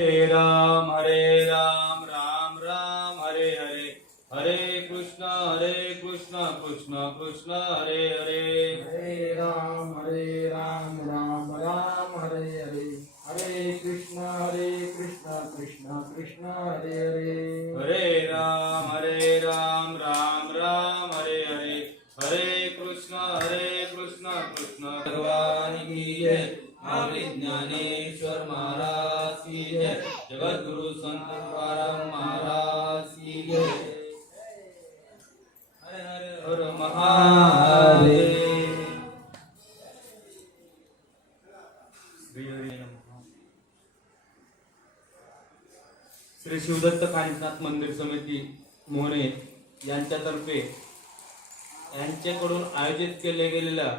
हरे राम राम राम हरे हरे, हरे कृष्ण कृष्ण कृष्ण हरे हरे, हरे राम राम राम हरे हरे, हरे कृष्ण कृष्ण कृष्ण हरे हरे, हरे राम राम राम हरे हरे, हरे कृष्ण कृष्ण भगवान की जय। माऊली ज्ञानेश्वर महाराज की जय। जगत गुरु संत तुकाराम महाराज की जय। हर हर हर महादेव। श्री हरी नमः। श्री शिवदत्त कानिफनाथ मंदिर समिती मोहने यांच्यातर्फे यांच्याकडून आयोजित केले गेलेल्या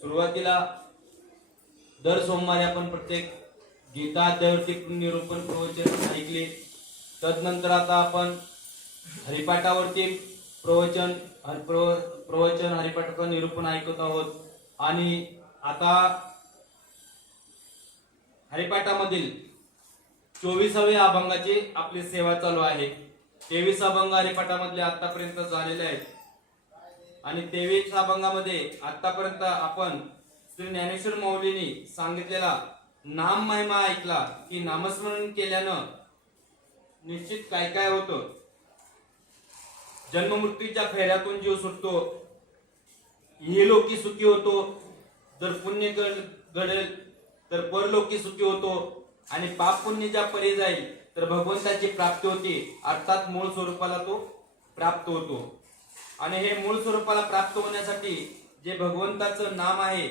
सुरुवातीला दर सोमवारी आपण प्रत्येक गीता अध्यायावरती निरूपण प्रवचन ऐकले। तदनंतर आता आपण हरिपाठावरती प्रवचन हरिपाठाचं निरूपण ऐकत आहोत। आणि आता हरिपाठामधील 24व्या अभंगाची आपली सेवा चालू आहे। 23 अभंग हरिपाठामधले आतापर्यंत झालेले आहेत आणि 23 अभंगामध्ये आतापर्यंत आपण श्री ज्ञानेश्वर माऊलींनी सांगितलेला नाम महिमा ऐकला की नामस्मरण केल्यानं निश्चित काय काय होतं। जन्ममृत्यूच्या फेऱ्यातून जीव सुटतो, इहलोकी सुखी होतो, जर पुण्य घडेल तर परलोकी सुखी होतो आणि पाप पुण्य ज्या परी जाईल तर भगवंताची प्राप्ती होते, अर्थात मूळ स्वरूपाला तो प्राप्त होतो। आणि हे मूळ स्वरूपाला प्राप्त होण्यासाठी जे भगवंताचं नाम आहे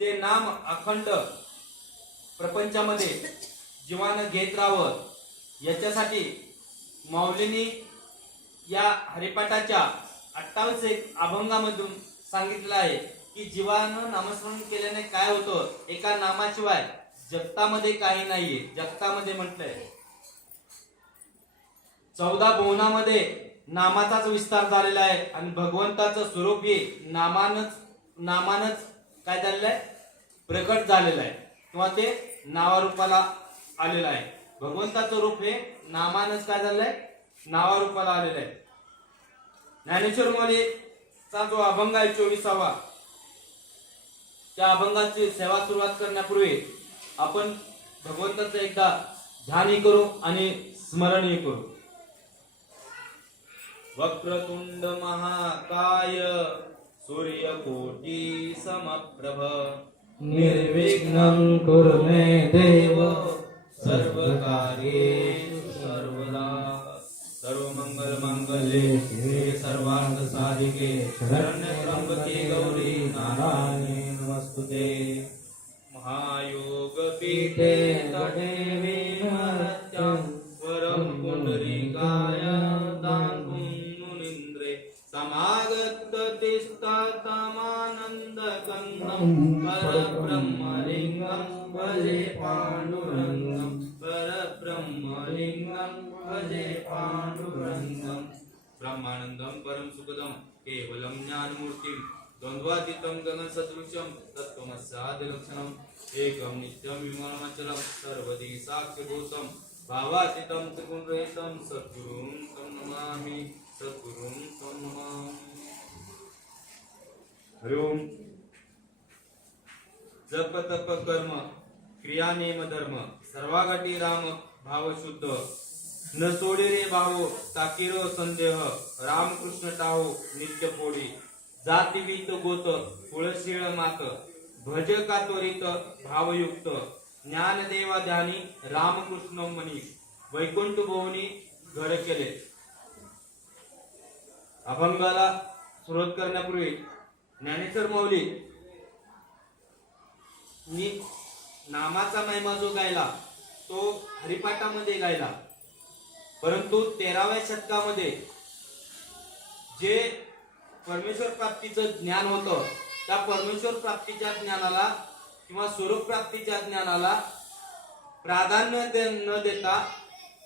ते नाम अखंड प्रपंचामध्ये जीवानं घेत राहावं, याच्यासाठी माऊलींनी या हरिपाठाच्या 28 अभंगामधून सांगितलं आहे की जीवानं नामस्मरण केल्याने काय होतं। एका नामाशिवाय जगतामध्ये काही नाहीये। जगतामध्ये म्हटलंय 14 भुवनामध्ये नामाचाच विस्तार झालेला आहे आणि भगवंताचं स्वरूप हे नामानच काय झालेलं आहे, प्रकट झालेलं आहे किंवा ते नावारूपाला आलेलं आहे। भगवंताचं रूप हे नामानच काय झालेलं आहे, नावारूपाला आलेलं आहे। ज्ञानेश्वर माऊलीचा जो अभंग आहे 24वा, त्या अभंगाची सेवा सुरुवात करण्यापूर्वी आपण भगवंताचं एकदा ध्यान करू आणि स्मरण करू। वक्रतुंड महाकाय सूर्यकोटि समप्रभ निर्विघ्नं कुरु मे देव सर्वकार्येषु सर्वदा। सर्वमंगल मांगल्ये शिवे सर्वार्थ साधिके शरण्य त्र्यंबके गौरी नारायणी नमस्तुते। महायोग पीठे तटे विमर्त्यं वरं पुंडरीकाय दातुं मुनीन्द्रे समागत तिष्ठतमानन्दकन्दं परब्रह्मलिङ्गं भजे पाण्डुरङ्गं परब्रह्मलिङ्गं भजे पाण्डुरङ्गं। ब्रह्मानन्दं परम सुखदं केवलं ज्ञानमूर्तिं द्वन्द्वातीतं गगनसदृशं तत्त्वमस्यादिलक्षणम् एकं नित्यं विमलमचलं सर्वदी साक्षिभूतं भावातीतं त्रिगुणरहितं सद्गुरुं तं नमामि, सद्गुरुं तं नमामि। हरि ओम। जप तप कर्म क्रिया नेम धर्म सर्वागती राम भाव शुद्ध न सोडे रे भावो ताकिरो संदेह रामकृष्ण टाहो नित्य पोळी जाती वीत गोत कुळशीळ मात भज का त्वरित भावयुक्त ज्ञान देवा ध्यानी रामकृष्ण मनी वैकुंठ भुवनी घर केले। अभंगाला सुरुवात करण्यापूर्वी ज्ञानेश्वर माऊली मी नामाचा महिमा जो गायला तो हरिपाठामध्ये गायला, परंतु 13व्या शतकामध्ये जे परमेश्वर प्राप्तीचं ज्ञान होतं त्या परमेश्वर प्राप्तीच्या ज्ञानाला किंवा स्वरूप प्राप्तीच्या ज्ञानाला प्राधान्य न देता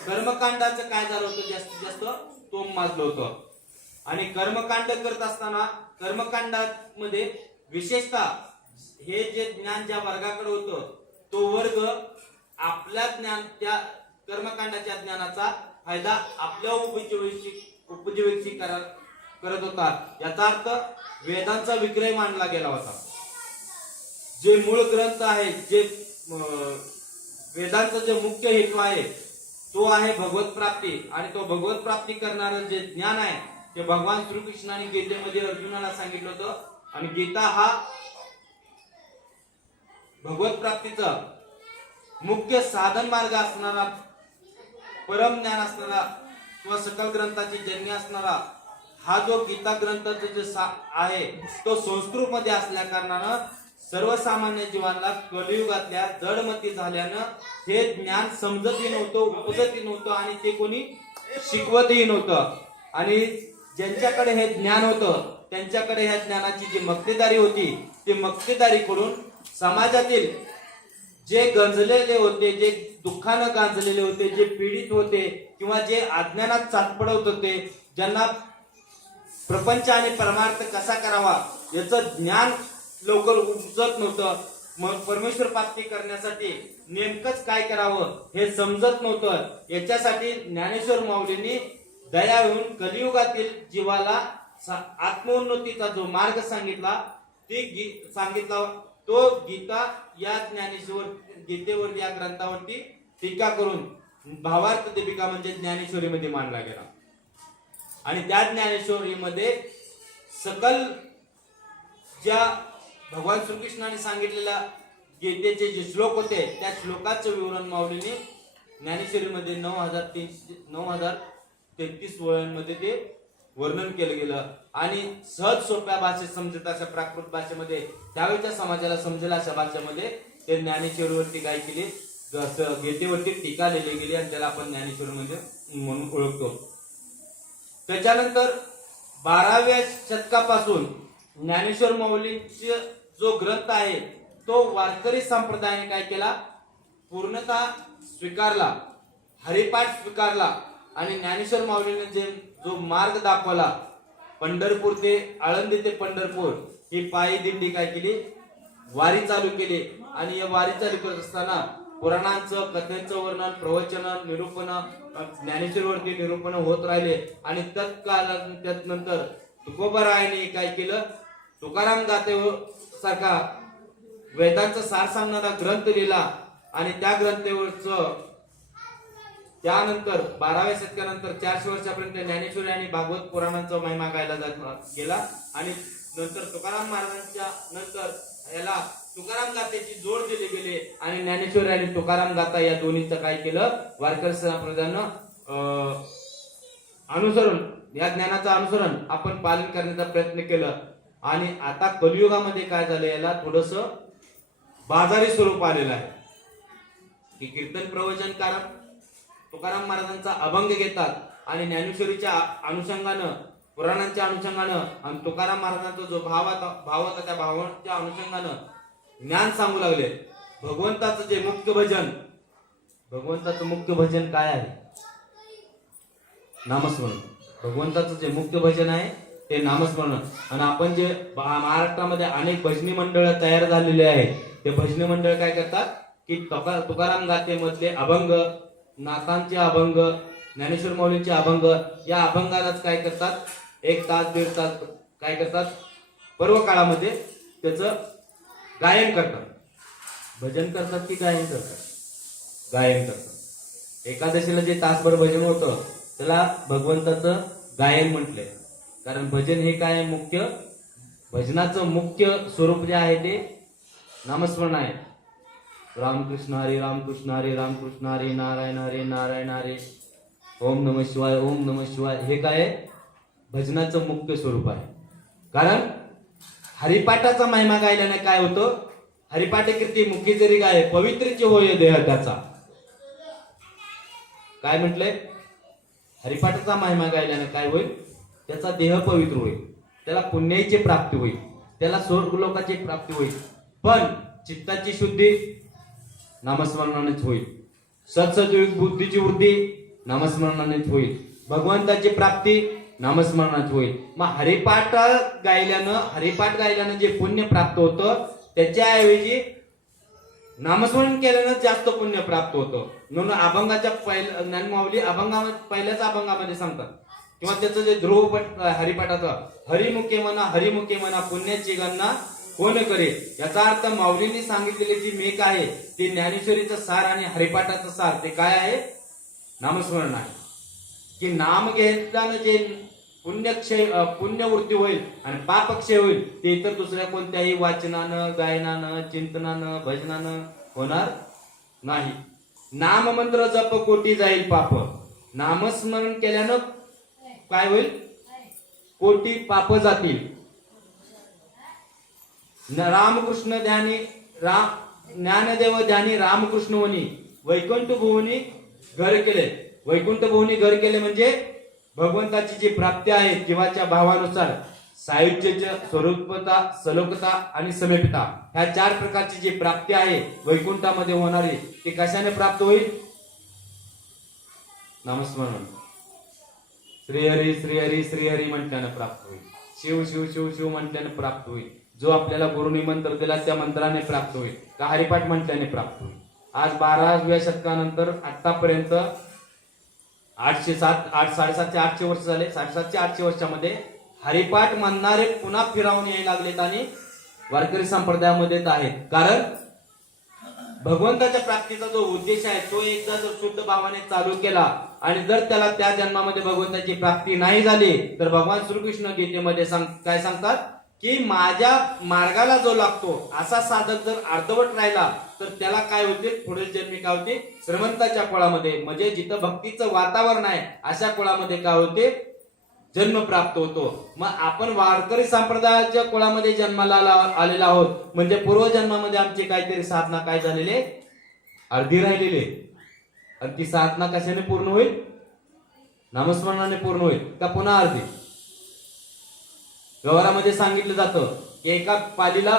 कर्मकांडाचं काय झालं होतं, जास्तीत जास्त तोम माजलं होतं। आणि कर्मकांड करत असताना कर्मकांडामध्ये विशेषतः हे जे ज्ञान ज्या वर्गाकडे होतं तो वर्ग आपल्या ज्ञान त्या कर्मकांडाच्या ज्ञानाचा फायदा आपल्या उपजीविकेची करत होता. याचा अर्थ वेदांचा विक्रय मानला गेला होता. जे मूळ ग्रंथ आहे, जे वेदांचा जे मुख्य हेतू आहे तो आहे भगवत प्राप्ती. आणि तो भगवत प्राप्ती करणारं जे ज्ञान आहे ते भगवान श्रीकृष्णाने गीतेमध्ये अर्जुनाला सांगितलं होतं. आणि गीता हा भगवत प्राप्तीचा मुख्य साधन मार्ग असणारा, परम ज्ञान असणारा किंवा सकल ग्रंथाची जननी असणारा हा जो गीता ग्रंथाचा जे आहे तो संस्कृत मध्ये असल्या कारणानं सर्वसामान्य जीवांना कलियुगातल्या जडमती झाल्यानं हे ज्ञान समजतही नव्हतं, उपजतही नव्हतं आणि ते कोणी शिकवतही नव्हतं. आणि ज्यांच्याकडे हे ज्ञान होतं त्यांच्याकडे ह्या ज्ञानाची जी मक्तेदारी होती ती मक्तेदारी करून समाजातील जे गंजलेले होते, जे दुःखानं गांजलेले होते, जे पीडित होते किंवा जे अज्ञानात चाचपडत होते, ज्यांना प्रपंच आणि परमार्थ कसा करावा याचं ज्ञान लवकर उपजत नव्हतं, मग परमेश्वर प्राप्ती करण्यासाठी नेमकंच काय करावं हे समजत नव्हतं, याच्यासाठी ज्ञानेश्वर माऊलींनी दया येऊन कलियुगातील जीवाला आत्मोन्नतीचा जो मार्ग सांगितला तो गीता या गीतेवर या ग्रंथावरती टीका करून भावार्थ दीपिका म्हणजे ज्ञानेश्वरीमध्ये मांडला गेला. आणि त्या ज्ञानेश्वरीमध्ये सकल ज्या भगवान श्रीकृष्णाने सांगितलेल्या गीतेचे जे श्लोक होते त्या श्लोकाचं विवरण माऊलीने ज्ञानेश्वरीमध्ये 9033 वळणांमध्ये ते वर्णन केलं गेलं. आणि सहज सोप्या भाषेत समजत अशा प्राकृत भाषेमध्ये त्यावेळच्या समाजाला समजेल अशा भाषेमध्ये ते ज्ञानेश्वरीवरती काय केली, गीतेवरती टीका लिहिली गेली आणि त्याला आपण ज्ञानेश्वरी म्हणजे म्हणून ओळखतो. त्याच्यानंतर 12व्या शतकापासून ज्ञानेश्वर माऊलींचा जो ग्रंथ आहे तो वारकरी संप्रदायाने काय केला, पूर्णतः स्वीकारला, हरिपाठ स्वीकारला. आणि ज्ञानेश्वर माऊलीने जो मार्ग दाखवला, पंढरपूर ते आळंदी ते पंढरपूर ही पायी दिंडी काय केली, वारी चालू केली. आणि या वारी चालू करत असताना पुराणांचं, कथेचं वर्णन, प्रवचन, निरूपण, ज्ञानेश्वरीवरती निरूपण होत राहिले. आणि त्यानंतर तुकोबारायाने काय केलं, तुकाराम गाते सारखा वेदांचा सार सांगणारा ग्रंथ लिहिला. आणि त्या ग्रंथावरच त्यानंतर 12व्या शतकानंतर 400 वर्षापर्यंत ज्ञानेश्वरी आणि भागवत पुराणांचा महिमा गायला गेला. आणि नंतर तुकाराम महाराजांच्या नंतर याला तुकाराम गाथेची जोड दिली गेली. आणि ज्ञानेश्वरी आणि तुकाराम गाथा या दोन्हीचं काय केलं, वारकरी संप्रदायानं अनुसरण, या ज्ञानाचं अनुसरण आपण पालन करण्याचा प्रयत्न केलं. आणि आता कलियुगामध्ये काय झालं, याला थोडस बाजारी स्वरूप आलेलं आहे की कीर्तन प्रवचनकार तुकाराम महाराजांचा अभंग घेतात आणि ज्ञानेश्वरीच्या अनुषंगानं, पुराणांच्या अनुषंगानं आणि तुकाराम महाराजांचा जो भाव होता त्या भावाच्या अनुषंगानं ज्ञान सांगू लागले. भगवंताचं जे मुख्य भजन, भगवंताचं मुख्य भजन काय आहे, नामस्मरण. भगवंताचं जे मुख्य भजन आहे ते नामस्मरण. आणि आपण जे महाराष्ट्रामध्ये अनेक भजनी मंडळ तयार झालेले आहेत, ते भजनी मंडळ काय करतात की तुकाराम गाथे मधले अभंग, नाथांचे अभंग, ज्ञानेश्वर माऊलींचे अभंग, या अभंगालाच काय करतात, 1 तास 1.5 तास काय करतात, पर्व काळामध्ये त्याचं गायन करतात. भजन करतात की गायन करतात, गायन करतात. एकादशीला जे तासभर भजन होतं त्याला भगवंताचं गायन म्हटलंय. कारण भजन हे काय, मुख्य भजनाचं मुख्य स्वरूप जे आहे ते नामस्मरण आहे. रामकृष्ण हरे रामकृष्ण हरे रामकृष्ण हरे, नारायण हरे नारायण हरे, ओम नमः शिवाय ओम नमः शिवाय, हे काय भजनाचं मुख्य स्वरूप आहे. कारण हरिपाठाचा महिमा गायल्याने काय होतं, हरिपाठ कीर्ती मुखी जरी गाय पवित्रची होय देह त्याचा. काय म्हटलंय, हरिपाठाचा महिमा गायल्याने काय होईल, त्याचा देह पवित्र होईल, त्याला पुण्याची प्राप्ती होईल, त्याला स्वर्गलोकाची प्राप्ती होईल. पण चित्ताची शुद्धी नामस्मरणानेच होईल, सत्सत्विक बुद्धीची वृद्धी नामस्मरणानेच होईल, भगवंताची प्राप्ती नामस्मरणात होईल. मग हरिपाठ गायल्यानं जे पुण्य प्राप्त होतं त्याच्याऐवजी नामस्मरण केल्यानं जास्त पुण्य प्राप्त होतं म्हणून अभंगाच्या ज्ञानमाऊली पहिल्याच अभंगामध्ये सांगतात किंवा त्याचं जे ध्रुवपट हरिपाठाचं हरिमुखे म्हणा पुण्याची गणना कोण करे, याचा अर्थ माऊलींनी सांगितलेली जी मेक आहे ती ज्ञानेश्वरीचं सार आणि हरिपाठाचं सार ते काय आहे, नामस्मरण आहे. की नाम घेताना जे पुण्यवृत्ती होईल आणि पापक्षय होईल ते इतर दुसऱ्या कोणत्याही वाचनानं गायनानं चिंतनानं भजनानं होणार नाही. नाममंत्र जप कोटी जाईल पाप. नामस्मरण केल्यानं काय होईल, कोटी पाप जातील. रामकृष्ण ध्यानी ज्ञानदेव ध्यानी रामकृष्ण वनी वैकुंठ भुवनी घर केले. वैकुंठ भुवनी घर केले म्हणजे भगवंताची जी प्राप्ती आहे जीवाच्या भावानुसार सायुज्याच्या स्वरूपता सलोकता आणि समीपता ह्या 4 प्रकारची जी प्राप्ती आहे वैकुंठामध्ये होणारी ती कशाने प्राप्त होईल, नामस्मरण. श्रीहरी श्रीहरी श्रीहरी म्हटल्यानं प्राप्त होईल. शिव शिव शिव शिव म्हटल्याने प्राप्त होईल. जो आपल्याला गुरुनी मंत्र दिला त्या मंत्राने प्राप्त होईल का हरिपाठ म्हटल्याने प्राप्त होईल. आज 12व्या शतकानंतर आतापर्यंत 750-800 वर्ष झाले. 750-800 वर्षामध्ये हरिपाठ म्हणणारे पुन्हा फिरावून यायला लागलेत आणि वारकरी संप्रदायामध्येच आहेत. कारण भगवंताच्या प्राप्तीचा जो उद्देश आहे तो एकदा जर शुद्ध भावाने चालू केला आणि जर त्याला त्या जन्मामध्ये भगवंताची प्राप्ती नाही झाली तर भगवान श्रीकृष्ण गीतेमध्ये काय सांगतात की माझ्या मार्गाला जो लागतो असा साधक जर अर्धवट राहिला तर त्याला काय होते, पुढील जन्मी काय होते, श्रीमंताच्या कुळामध्ये म्हणजे जिथं भक्तीचं वातावरण आहे अशा कुळामध्ये काय होते, जन्म प्राप्त होतो. मग आपण वारकरी संप्रदायाच्या कुळामध्ये जन्माला आलेला आहोत म्हणजे पूर्वजन्मामध्ये आमची काहीतरी साधना काय झालेले, अर्धी राहिलेली. आणि ती साधना कशाने पूर्ण होईल, नामस्मरणाने पूर्ण होईल का पुन्हा अर्धी. व्यवहारामध्ये सांगितलं जातं की एका पालीला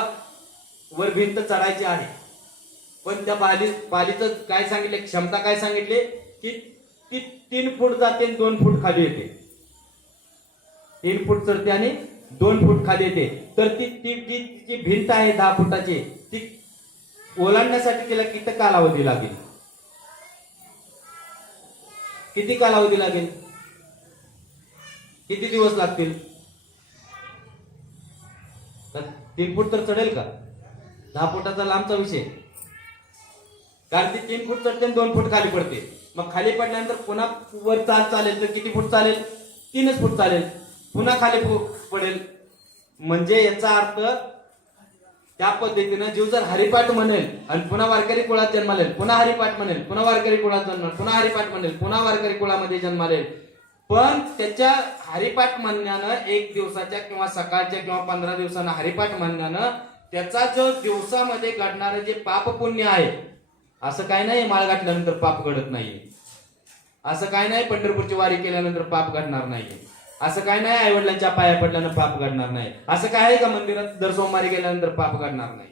वर भिंत चढायची आहे पण त्या पालीचं काय सांगितले, क्षमता काय सांगितले की ती 3 फूट जाते आणि 2 फूट खाली येते. 3 फूट चढते आणि 2 फूट खाली येते. तर ती भिंत आहे 10 फुटाची ती ओलांडण्यासाठी तिला किती कालावधी लागेल, किती कालावधी लागेल, किती दिवस लागतील. 3 फूट तर चढेल का, 10 फुटाचा लांबचा विषय. कारण ती 3 फूट चढते आणि 2 फूट खाली पडते. मग खाली पडल्यानंतर पुन्हा वर चालेल तर किती फूट चालेल, 3च फूट चालेल. पुन्हा खाली पडेल. म्हणजे याचा अर्थ त्या पद्धतीनं जीव जर हरिपाठ म्हणेल आणि पुन्हा वारकरी कुळात जन्मालेल, पुन्हा हरिपाठ म्हणेल, पुन्हा वारकरी कुळात जन्माल, पुन्हा हरिपाठ म्हणेल, पुन्हा वारकरी कुळामध्ये जन्मालेल. पण त्याच्या हरिपाठ म्हणण्यानं 1 दिवसाच्या किंवा सकाळच्या किंवा 15 दिवसांना हरिपाठ म्हणण्यानं त्याचा जो दिवसामध्ये घडणारे जे पाप पुण्य आहे, असं काय नाही माळ घातल्यानंतर पाप घडत नाहीये, असं काय नाही पंढरपूरची वारी केल्यानंतर पाप घडणार नाहीये, असं काय नाही आईवडिलांच्या पाया पडल्यानं पाप घडणार नाही, असं काय आहे का मंदिरात दर सोमवारी गेल्यानंतर पाप घडणार नाही.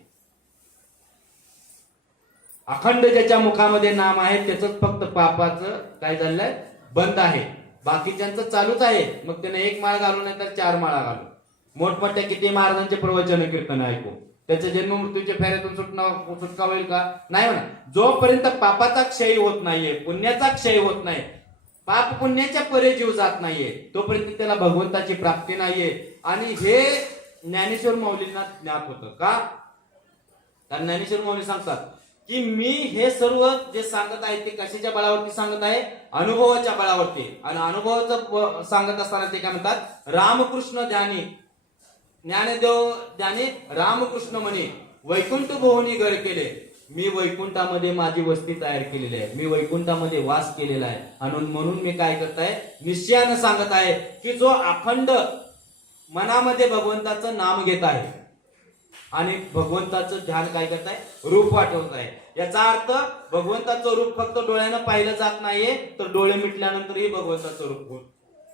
अखंड ज्याच्या मुखामध्ये नाम आहे त्याच फक्त पापाचं काय झालंय, बंद आहे. बाकीच्यांचं चालूच आहे. मग त्याने 1 माळ घालू नाही तर 4 माळा घालू, मोठमोठ्या किती महाराजांचे प्रवचन कीर्तन ऐकू, त्याच्या जन्म मृत्यूच्या फेऱ्यातून सुटका होईल का, नाही म्हणा. जोपर्यंत पापाचा क्षय होत नाहीये, पुण्याचा क्षय होत नाही, पाप पुण्याच्या परे जीव जात नाहीये तोपर्यंत त्याला भगवंताची प्राप्ती नाहीये. आणि हे ज्ञानेश्वर माऊलींना ज्ञात होतं का, कारण ज्ञानेश्वर माऊली सांगतात की मी हे सर्व जे सांगत आहे ते कशाच्या बळावरती सांगत आहे, अनुभवाच्या बळावरती. आणि अनुभवाचं सांगत असताना ते काय म्हणतात, रामकृष्ण ध्यानी ज्ञानदेव ध्यानी रामकृष्ण म्हणे वैकुंठ भुवनी घर केले. मी वैकुंठामध्ये माझी वस्ती तयार केलेली आहे, मी वैकुंठामध्ये वास केलेला आहे. आणि म्हणून मी काय करत आहे, निश्चयानं सांगत आहे की जो अखंड मनामध्ये भगवंताचं नाम घेत आहे आणि भगवंताचं ध्यान काय करत आहे, रूप वाटवत आहे. याचा अर्थ भगवंताचं रूप फक्त डोळ्यानं पाहिलं जात नाहीये, तर डोळे मिटल्यानंतरही भगवंताचं रूप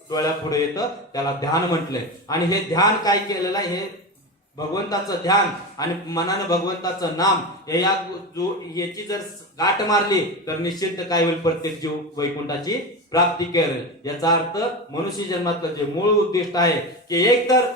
डोळ्यापुढे येतं, त्याला ध्यान म्हटलंय. आणि हे ध्यान काय केलेलं आहे, हे भगवंताचं ध्यान आणि मनानं भगवंताचं नाम याची जर गाठ मारली तर निश्चित काय होईल, प्रत्येक जीव वैकुंठाची प्राप्ती करेल. याचा अर्थ मनुष्य जन्मातलं जे मूळ उद्दिष्ट आहे की एक तर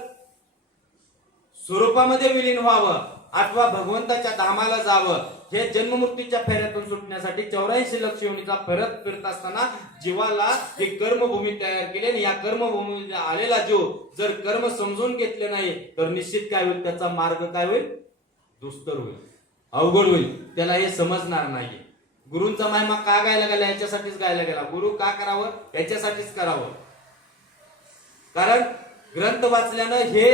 स्वरूपामध्ये विलीन व्हावं अथवा भगवंताच्या धामाला जावं, हे जन्ममृत्यूच्या फेऱ्यातून सुटण्यासाठी 84 लक्ष योनीचा फेरत फिरत असताना जीवाला ही कर्मभूमी तयार केली आणि या कर्मभूमीत आलेला जीव जर कर्म समजून घेतले नाही तर निश्चित काय होईल, त्याचा मार्ग काय होईल, दुस्तर होईल, अवघड होईल, त्याला हे समजणार नाही. गुरूंचा महिमा का गायला गेला, याच्यासाठीच गायला गेला. गुरु का करावं, याच्यासाठीच करावं. कारण ग्रंथ वाचल्यानं हे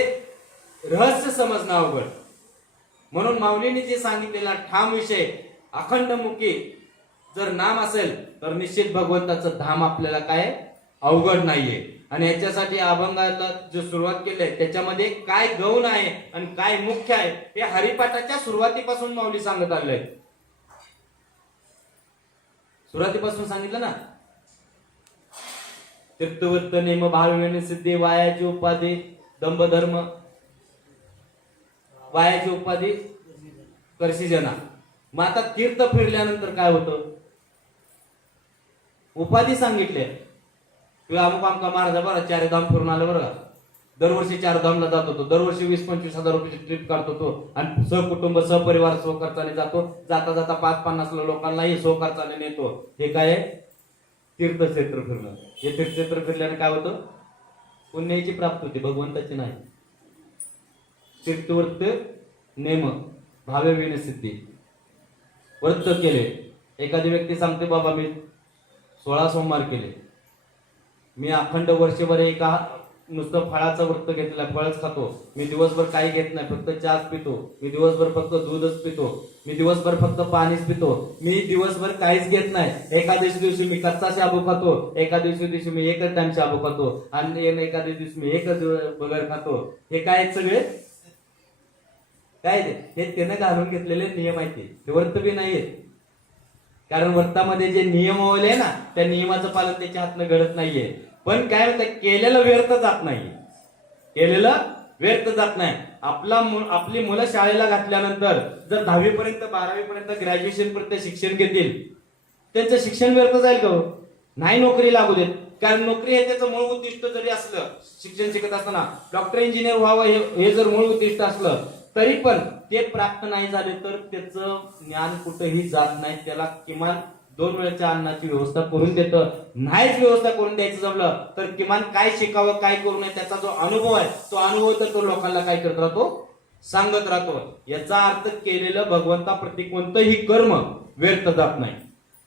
रहस्य समजणं अवघड. म्हणून माऊलींनी जे सांगितलेला ठाम विषय, अखंड मुखी जर नाम असेल तर निश्चित भगवंताचं धाम आपल्याला काय अवघड नाहीये. आणि याच्यासाठी अभंगाला जो सुरुवात केली आहे त्याच्यामध्ये काय गौण आहे आणि काय मुख्य आहे हे हरिपाठाच्या सुरुवातीपासून माऊली सांगत आलंय. सुरुवातीपासून सांगितलं ना, तीर्थवर्त नेम भाविने सिद्धे वायाची उपाधी दंभ धर्म वायाची उपाधी करशी जना. मग आता तीर्थ फिरल्यानंतर काय होतं, उपाधी सांगितले. किंवा अमुक आमका महाराजा बरं 4 धाम फिरून आलं बरं, दरवर्षी 4 धामला जात होतो, दरवर्षी 20-25 हजार रुपयाची ट्रिप काढतो तो आणि सहकुटुंब सहपरिवार स्वखर्चाने जातो, जाता जाता 5-50 लोकांनाही स्वखर्चाने नेतो. हे काय आहे, तीर्थक्षेत्र फिरणं. हे तीर्थक्षेत्र फिरल्याने काय होतं, पुण्याची प्राप्ती होते, भगवंताची नाही. तीर्थवर्त नेम भावे विनसिद्धी. व्रत केले, एखादी व्यक्ती सांगते बाबा मी 16 सोमवार केले, मी अखंड वर्षभर एका नुसतं फळाचं व्रत घेतलेलं, फळच खातो, मी दिवसभर काही घेत नाही, फक्त चहाच पितो, मी दिवसभर फक्त दूधच पितो, मी दिवसभर फक्त पाणीच पितो, मी दिवसभर काहीच घेत नाही. एकादशी दिवशी मी कच्चा शाबू खातो, एकादशी दिवशी मी एकच टाइम शाबू खातो आणि एखाद्या दिवशी मी एकच बगर खातो. हे काय सगळे काय हे त्यानं घालून घेतलेले नियम आहेत. ते व्रत बी नाहीये. कारण व्रतामध्ये जे नियमावली आहे ना, त्या नियमाचं पालन त्याच्या हातनं घडत नाहीये. पण काय होतं, केलेलं व्यर्थ जात नाही, केलेलं व्यर्थ जात नाही. आपली मुलं शाळेला घातल्यानंतर जर 10वी पर्यंत 12वी पर्यंत ग्रॅज्युएशन पर्यंत शिक्षण घेतील, त्यांचं शिक्षण व्यर्थ जाईल का? नाही नोकरी लागू देत. कारण नोकरी हे त्याचं मूळ उद्दिष्ट जरी असलं, शिक्षण शिकत असताना डॉक्टर इंजिनियर व्हावं हे जर मूळ उद्दिष्ट असलं तरी पण ते प्राप्त नाही झाले तर त्याचं ज्ञान कुठेही जात नाही. त्याला किमान 2 वेळच्या अन्नाची व्यवस्था करून देतं. नाहीच व्यवस्था करून द्यायचं जमलं तर किमान काय शिकावं काय करू नये त्याचा जो अनुभव आहे तो अनुभव तर तो लोकांना काय करत राहतो, सांगत राहतो. याचा अर्थ केलेलं भगवंताप्रती कोणतंही कर्म व्यर्थ जात नाही.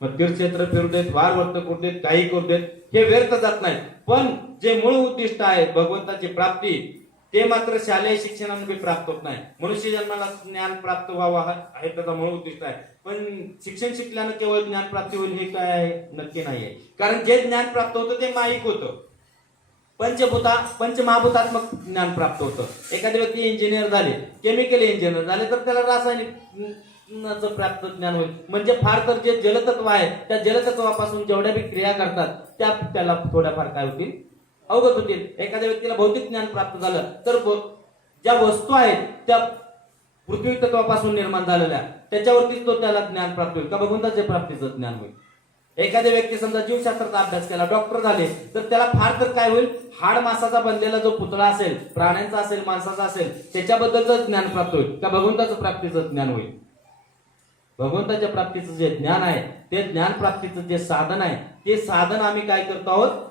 मग तीर्थक्षेत्र फिरू देत, वार व्रत करू देत, काही करू देत, हे व्यर्थ जात नाही. पण जे मूळ उद्दिष्ट आहे भगवंताची प्राप्ती ते मात्र शालेय शिक्षणाने प्राप्त होत नाही. मनुष्य जन्माला ज्ञान प्राप्त व्हावं आहे त्याचा मूळ उद्दिष्ट आहे. पण शिक्षण शिकल्यानं केवळ ज्ञान प्राप्ती होईल हे काय आहे, नक्की नाहीये. कारण जे ज्ञान प्राप्त होतं ते माईक होतं, पंचमहाभूतात्मक ज्ञान प्राप्त होतं. एखादी व्यक्ती इंजिनियर झाले, केमिकल इंजिनियर झाले तर त्याला रासायनिक प्राप्त ज्ञान होईल. म्हणजे फार तर जे जलतत्व आहे त्या जलतत्वापासून जेवढ्या बी क्रिया करतात त्या त्याला थोड्याफार काय होतील, अवगत होतील. एखाद्या व्यक्तीला भौतिक ज्ञान प्राप्त झालं तर ज्या वस्तू आहेत त्या पृथ्वी तत्वापासून निर्माण झालेल्या त्याच्यावरतीच तो त्याला ज्ञान प्राप्त होईल का भगवंताच्या प्राप्तीचं ज्ञान होईल. एखाद्या व्यक्ती समजा जीवशास्त्राचा अभ्यास केला, डॉक्टर झाले तर त्याला फार तर काय होईल, हाड मासाचा बनलेला जो पुतळा असेल, प्राण्यांचा असेल, माणसाचा असेल, त्याच्याबद्दलचं ज्ञान प्राप्त होईल का भगवंताचं प्राप्तीचं ज्ञान होईल. भगवंताच्या प्राप्तीचं जे ज्ञान आहे ते ज्ञान प्राप्तीचं जे साधन आहे ते साधन आम्ही काय करतो आहोत,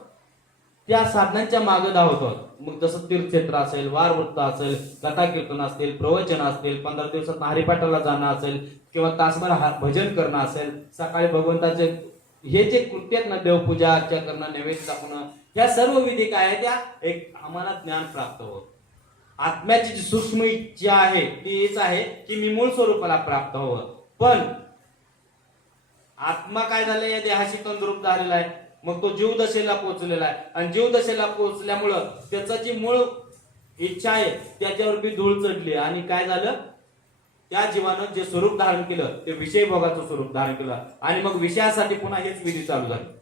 त्या साधनांच्या मागे धावत आहोत. मग जसं तीर्थक्षेत्र असेल, वार व्रत असेल, कथा कीर्तन असतील, प्रवचन असतील, 15 दिवसात हरिपाठाला जाणं असेल किंवा तासभर भजन करणं असेल, सकाळी भगवंताचे हे जे कृत्य आहेत ना, देवपूजा अर्चा करणं, नैवेद्य दाखवणं, या सर्व विधी काय आहे त्या एक आम्हाला ज्ञान प्राप्त होत. आत्म्याची जी सूक्ष्म इच्छा आहे तीच आहे की मी मूळ स्वरूपाला प्राप्त व्हावं. पण आत्मा काय झालं, या देहाशी तंद्रुप झालेला आहे. मग तो जीव दशेला पोहोचलेला आहे आणि जीव दशेला पोहोचल्यामुळं त्याचा जी मूळ इच्छा आहे त्याच्यावर बी धूळ चढली आणि काय झालं, त्या जीवानं जे स्वरूप धारण केलं ते विषय भोगाचं स्वरूप धारण केलं आणि मग विषयासाठी पुन्हा हेच विधी चालू झाले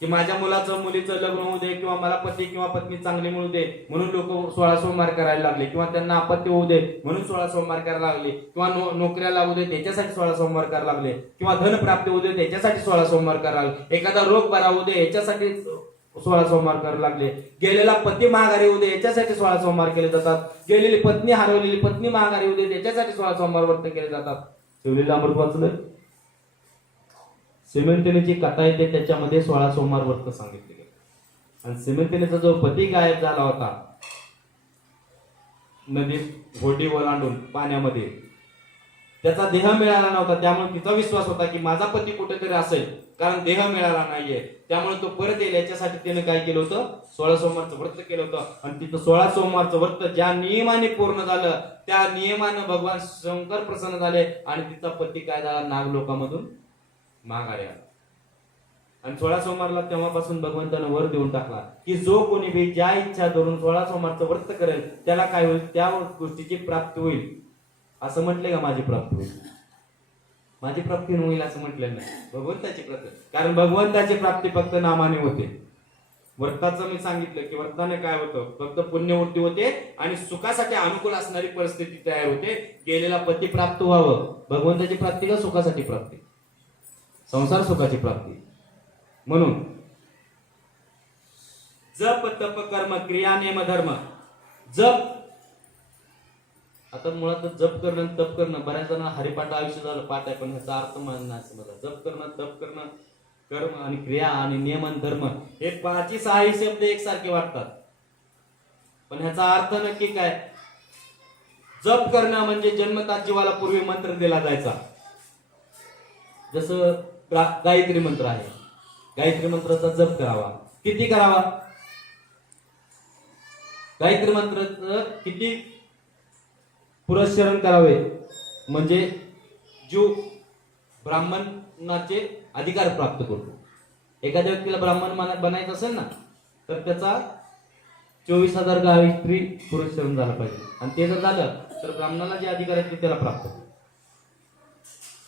की माझ्या मुलाचं मुलीचं लग्न होऊ दे किंवा मला पती किंवा पत्नी चांगली मिळू दे म्हणून लोक 16 सोमवार करायला लागले, किंवा त्यांना अपत्य होऊ दे म्हणून 16 सोमवार करायला लागले, किंवा नोकऱ्या लागू दे त्याच्यासाठी 16 सोमवार करायला लागले, किंवा धन प्राप्ती होऊ दे त्याच्यासाठी 16 सोमवार करायला लागले, एखादा रोग बरा होऊ दे याच्यासाठी 16 सोमवार करायला लागले. गेलेला पती माघारी येऊ दे याच्यासाठी 16 सोमवार केले जातात. गेलेली पत्नी हरवलेली पत्नी माघारी येऊ दे याच्यासाठी 16 सोमवार व्रत केले जातात. शिवलीला अमृत वाचलं, सिमेंटिनीची कथा येते त्याच्यामध्ये 16 सोमवार व्रत सांगितले गेले. आणि सिमेंटिनीचा जो पती गायब झाला होता नदीत होडी ओलांडून पाण्यामध्ये, त्याचा देह मिळाला नव्हता. त्यामुळे तिचा विश्वास होता की माझा पती कुठेतरी असेल, कारण देह मिळाला नाहीये. त्यामुळे तो परत येईल याच्यासाठी तिने काय केलं होतं, 16 सोमवारचं व्रत केलं होतं. आणि तिथं 16 सोमवारचं व्रत ज्या नियमाने पूर्ण झालं त्या नियमानं भगवान शंकर प्रसन्न झाले आणि तिचा पती काय झाला, नाग लोकांमधून माघारी आला. आणि 16 सोमवारला तेव्हापासून भगवंतानं वर देऊन टाकला की जो कोणी बी ज्या इच्छा धरून 16 सोमवारचं व्रत करेल त्याला काय होईल, त्या गोष्टीची प्राप्ती होईल. असं म्हटले का माझी प्राप्ती होईल, माझी प्राप्ती होईल असं म्हटलं नाही, भगवंताची प्राप्ती. कारण भगवंताची प्राप्ती फक्त नामाने होते. व्रताचं मी सांगितलं की व्रताने काय होतं, फक्त पुण्यवृत्ती होते आणि सुखासाठी अनुकूल असणारी परिस्थिती तयार होते. गेलेला पती प्राप्त व्हावं, भगवंताची प्राप्ती का सुखासाठी प्राप्ती, संसार सुखाची प्राप्ती. म्हणून जप तप कर्म क्रिया नेम धर्म. जप, आता मुळात जप करणं तप करणं, बऱ्याच जण हरिपाठ आयुष्य झालं पाठ आहे, पण ह्याचा अर्थ म्हणणं असं बघा, जप करणं तप करणं कर्म आणि क्रिया आणि नियम आणि धर्म हे 5-6 शब्द एकसारखे वाटतात, पण ह्याचा अर्थ नक्की काय. जप करणं म्हणजे जन्मतात जीवाला पूर्वी मंत्र दिला जायचा, जसं गायत्री मंत्र आहे, गायत्री मंत्राचा जप करावा. किती करावा, गायत्री मंत्राचं किती पुरस्चरण करावे, म्हणजे जीव ब्राह्मणाचे अधिकार प्राप्त करतो. एखाद्या व्यक्तीला ब्राह्मण बनायचं असेल ना तर त्याचा 24,000 गायत्री पुरस्चरण झालं पाहिजे, आणि ते जर झालं तर ब्राह्मणाला जे अधिकार आहेत ते त्याला प्राप्त होतो.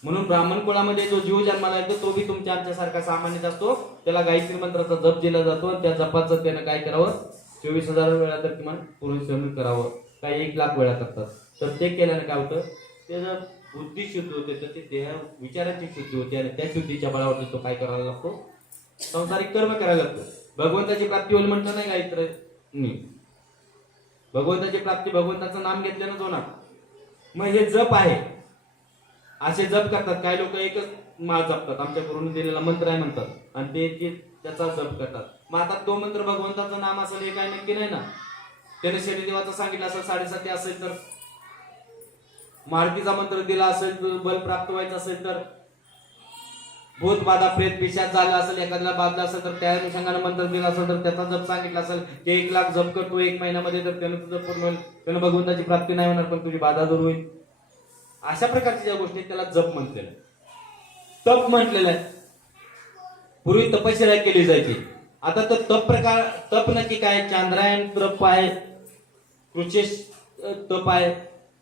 म्हणून ब्राह्मण कुळामध्ये जो जीव जन्माला येतो तो बी तुमच्या आमच्यासारखा सामान्यच असतो. त्याला गायत्री मंत्राचा जप दिला जातो आणि त्या जपाचं त्यानं काय करावं, 24,000 वेळा तर किमान पुरस्चरण करावं. काही 1,00,000 वेळा करतात. तर ते केल्याने काय होतं, त्याचं बुद्धी शुद्ध होते, तर ते देह विचारांची शुद्धी होते आणि त्या शुद्धीच्या बळावर तो काय करायला लागतो, संसारिक कर्म करायला लागतो. भगवंताची प्राप्ती होईल म्हटलं नाही गायत्री, भगवंताची प्राप्ती भगवंताचं नाम घेतल्यानंच होणार. मग हे जप आहे, असे जप करतात काही लोक, एकच माळ जपतात, आमच्या गुरुने दिलेला मंत्र आहे म्हणतात आणि ते त्याचा जप करतात. मग आता तो मंत्र भगवंताचं नाम असेल हे काय नक्की नाही ना. त्याने शनिदेवाचं सांगितलं असेल 7:30 असेल तर, मारुतीचा मंत्र दिला असेल तर, बल प्राप्त व्हायचं असेल तर, भूत बाधा प्रेत पिशाच झाला असेल, एखाद्याला बाधला असेल तर त्या अनुषंगाने मंत्र दिला असेल तर त्याचा जप सांगितला असेल की 1,00,000 जप करतो 1 महिन्यामध्ये, तर त्यानं तुझं पूर्ण होईल, त्यानं भगवंताची प्राप्ती नाही होणार पण तुझी बाधा दूर होईल. अशा प्रकारच्या ज्या गोष्टी त्याला जप म्हटलेलं आहे, तप म्हटलेलं आहे. पूर्वी तपश्चर्या केली जायची, आता तर तप प्रकार, तप नक्की काय, चांद्रायण तप आहे, कृचेश तप आहे.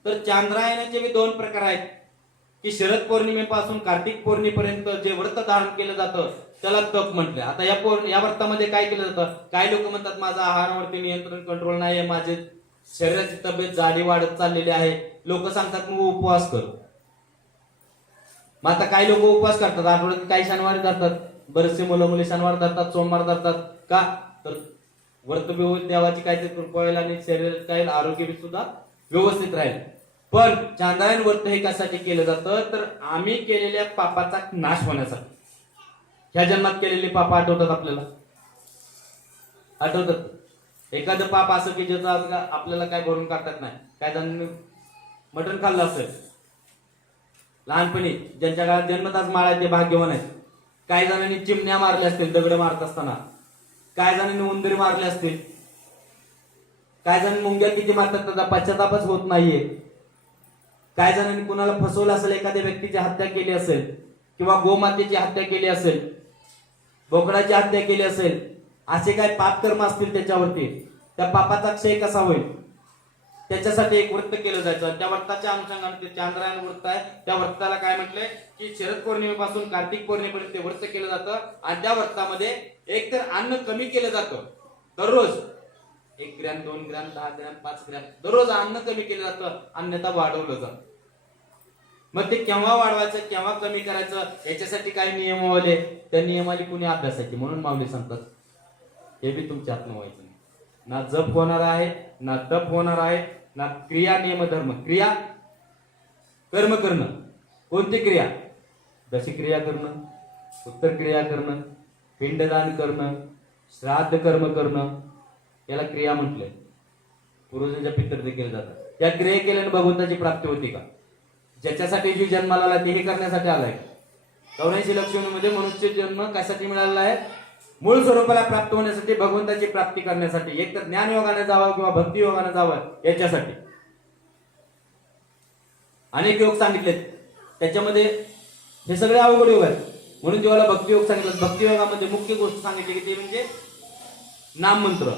तर चांद्रायणाचे बी 2 प्रकार आहेत की शरद पौर्णिमेपासून कार्तिक पौर्णिमेपर्यंत जे व्रत धारण केलं जातं त्याला तप म्हटलं. आता या व्रतामध्ये काय केलं जातं, काही लोक म्हणतात माझा आहारावरती नियंत्रण कंट्रोल नाही आहे, माझे शरीराची तब्येत जाडी वाढत चाललेली आहे, लोक सांगतात मग उपवास कर. मग आता काही लोक उपवास करतात, आठवड्यात काही शनिवारी धरतात, बरेचसे मुलं मुली शनिवार धरतात, सोमवार धरतात, का तर व्रत देवाची काहीतरी कृपा होईल आणि शरीर काय आरोग्य सुद्धा व्यवस्थित राहील. पण चांद्रायण व्रत हे कशासाठी केलं जातं, तर आम्ही केलेल्या पापाचा नाश होण्यासाठी. ह्या जन्मात केलेली पाप आठवतात आपल्याला, आठवतात. एखादं पाप असं की ज्याचा आपल्याला काय भरून काढतात नाही. काय जणांनी मटण खाल्लं असेल लहानपणी, ज्यांच्या काळात जन्मताच माळा ते भाग्यवान आहेत. काही जणांनी चिमण्या मारल्या असतील दगड मारत असताना, काही जणांनी उंदीर मारले असतील, काही जण मुंग्या किती मारतात त्याचा पश्चातापच होत नाहीये. काही जणांनी कुणाला फसवलं असेल, एखाद्या व्यक्तीची हत्या केली असेल किंवा गोमातेची हत्या केली असेल, बोकडाची हत्या केली असेल, असे काय पाप कर्म असतील त्याच्यावरती, त्या पापाचा क्षय कसा होईल त्याच्यासाठी एक व्रत केलं जायचं. त्या व्रताच्या अनुषंगाने ते चांद्रायण व्रत आहे. त्या व्रताला काय म्हटलंय की शरद पौर्णिमेपासून कार्तिक पौर्णिमेपर्यंत ते व्रत केलं जातं. आणि त्या व्रतामध्ये एक तर अन्न कमी केलं जातं, दररोज 1 ग्रॅम 2 ग्रॅम 10 ग्रॅम 5 ग्रॅम दररोज अन्न कमी केलं जातं, अन्यथा वाढवलं जातं. मग ते केव्हा वाढवायचं केव्हा कमी करायचं याच्यासाठी काही नियम आले, त्या नियमाली कुणी अभ्यासाची, म्हणून माऊली सांगतात हे बी तुमच्या हातनं व्हायचं नाही. ना जप होणार आहे, ना तप होणार आहे, ना क्रिया नियम धर्म. क्रिया कर्म करणं. कोणती क्रिया? दशी क्रिया करणं, उत्तर क्रिया करणं, पिंडदान करणं, श्राद्ध कर्म करणं, याला क्रिया म्हटलंय. पूर्वजांच्या पितर देखील जातात. त्या क्रिया केल्याने भगवंताची प्राप्ती होती का? ज्याच्यासाठी जी जन्माला आला ते हे करण्यासाठी आलाय. 84 लक्ष योनीमध्ये मनुष्य जन्म कशासाठी मिळालेला आहे? मूळ स्वरूपाला प्राप्त होण्यासाठी, भगवंताची प्राप्ती करण्यासाठी. एक तर ज्ञान योगाने जावं किंवा भक्ती योगाने जावं, याच्यासाठी अनेक योग सांगितलेत. त्याच्यामध्ये हे सगळे अवघड योग आहेत. म्हणून जेव्हा भक्ती योग सांगितलं, भक्ती योगामध्ये मुख्य गोष्ट सांगितली की ते म्हणजे नाम मंत्र.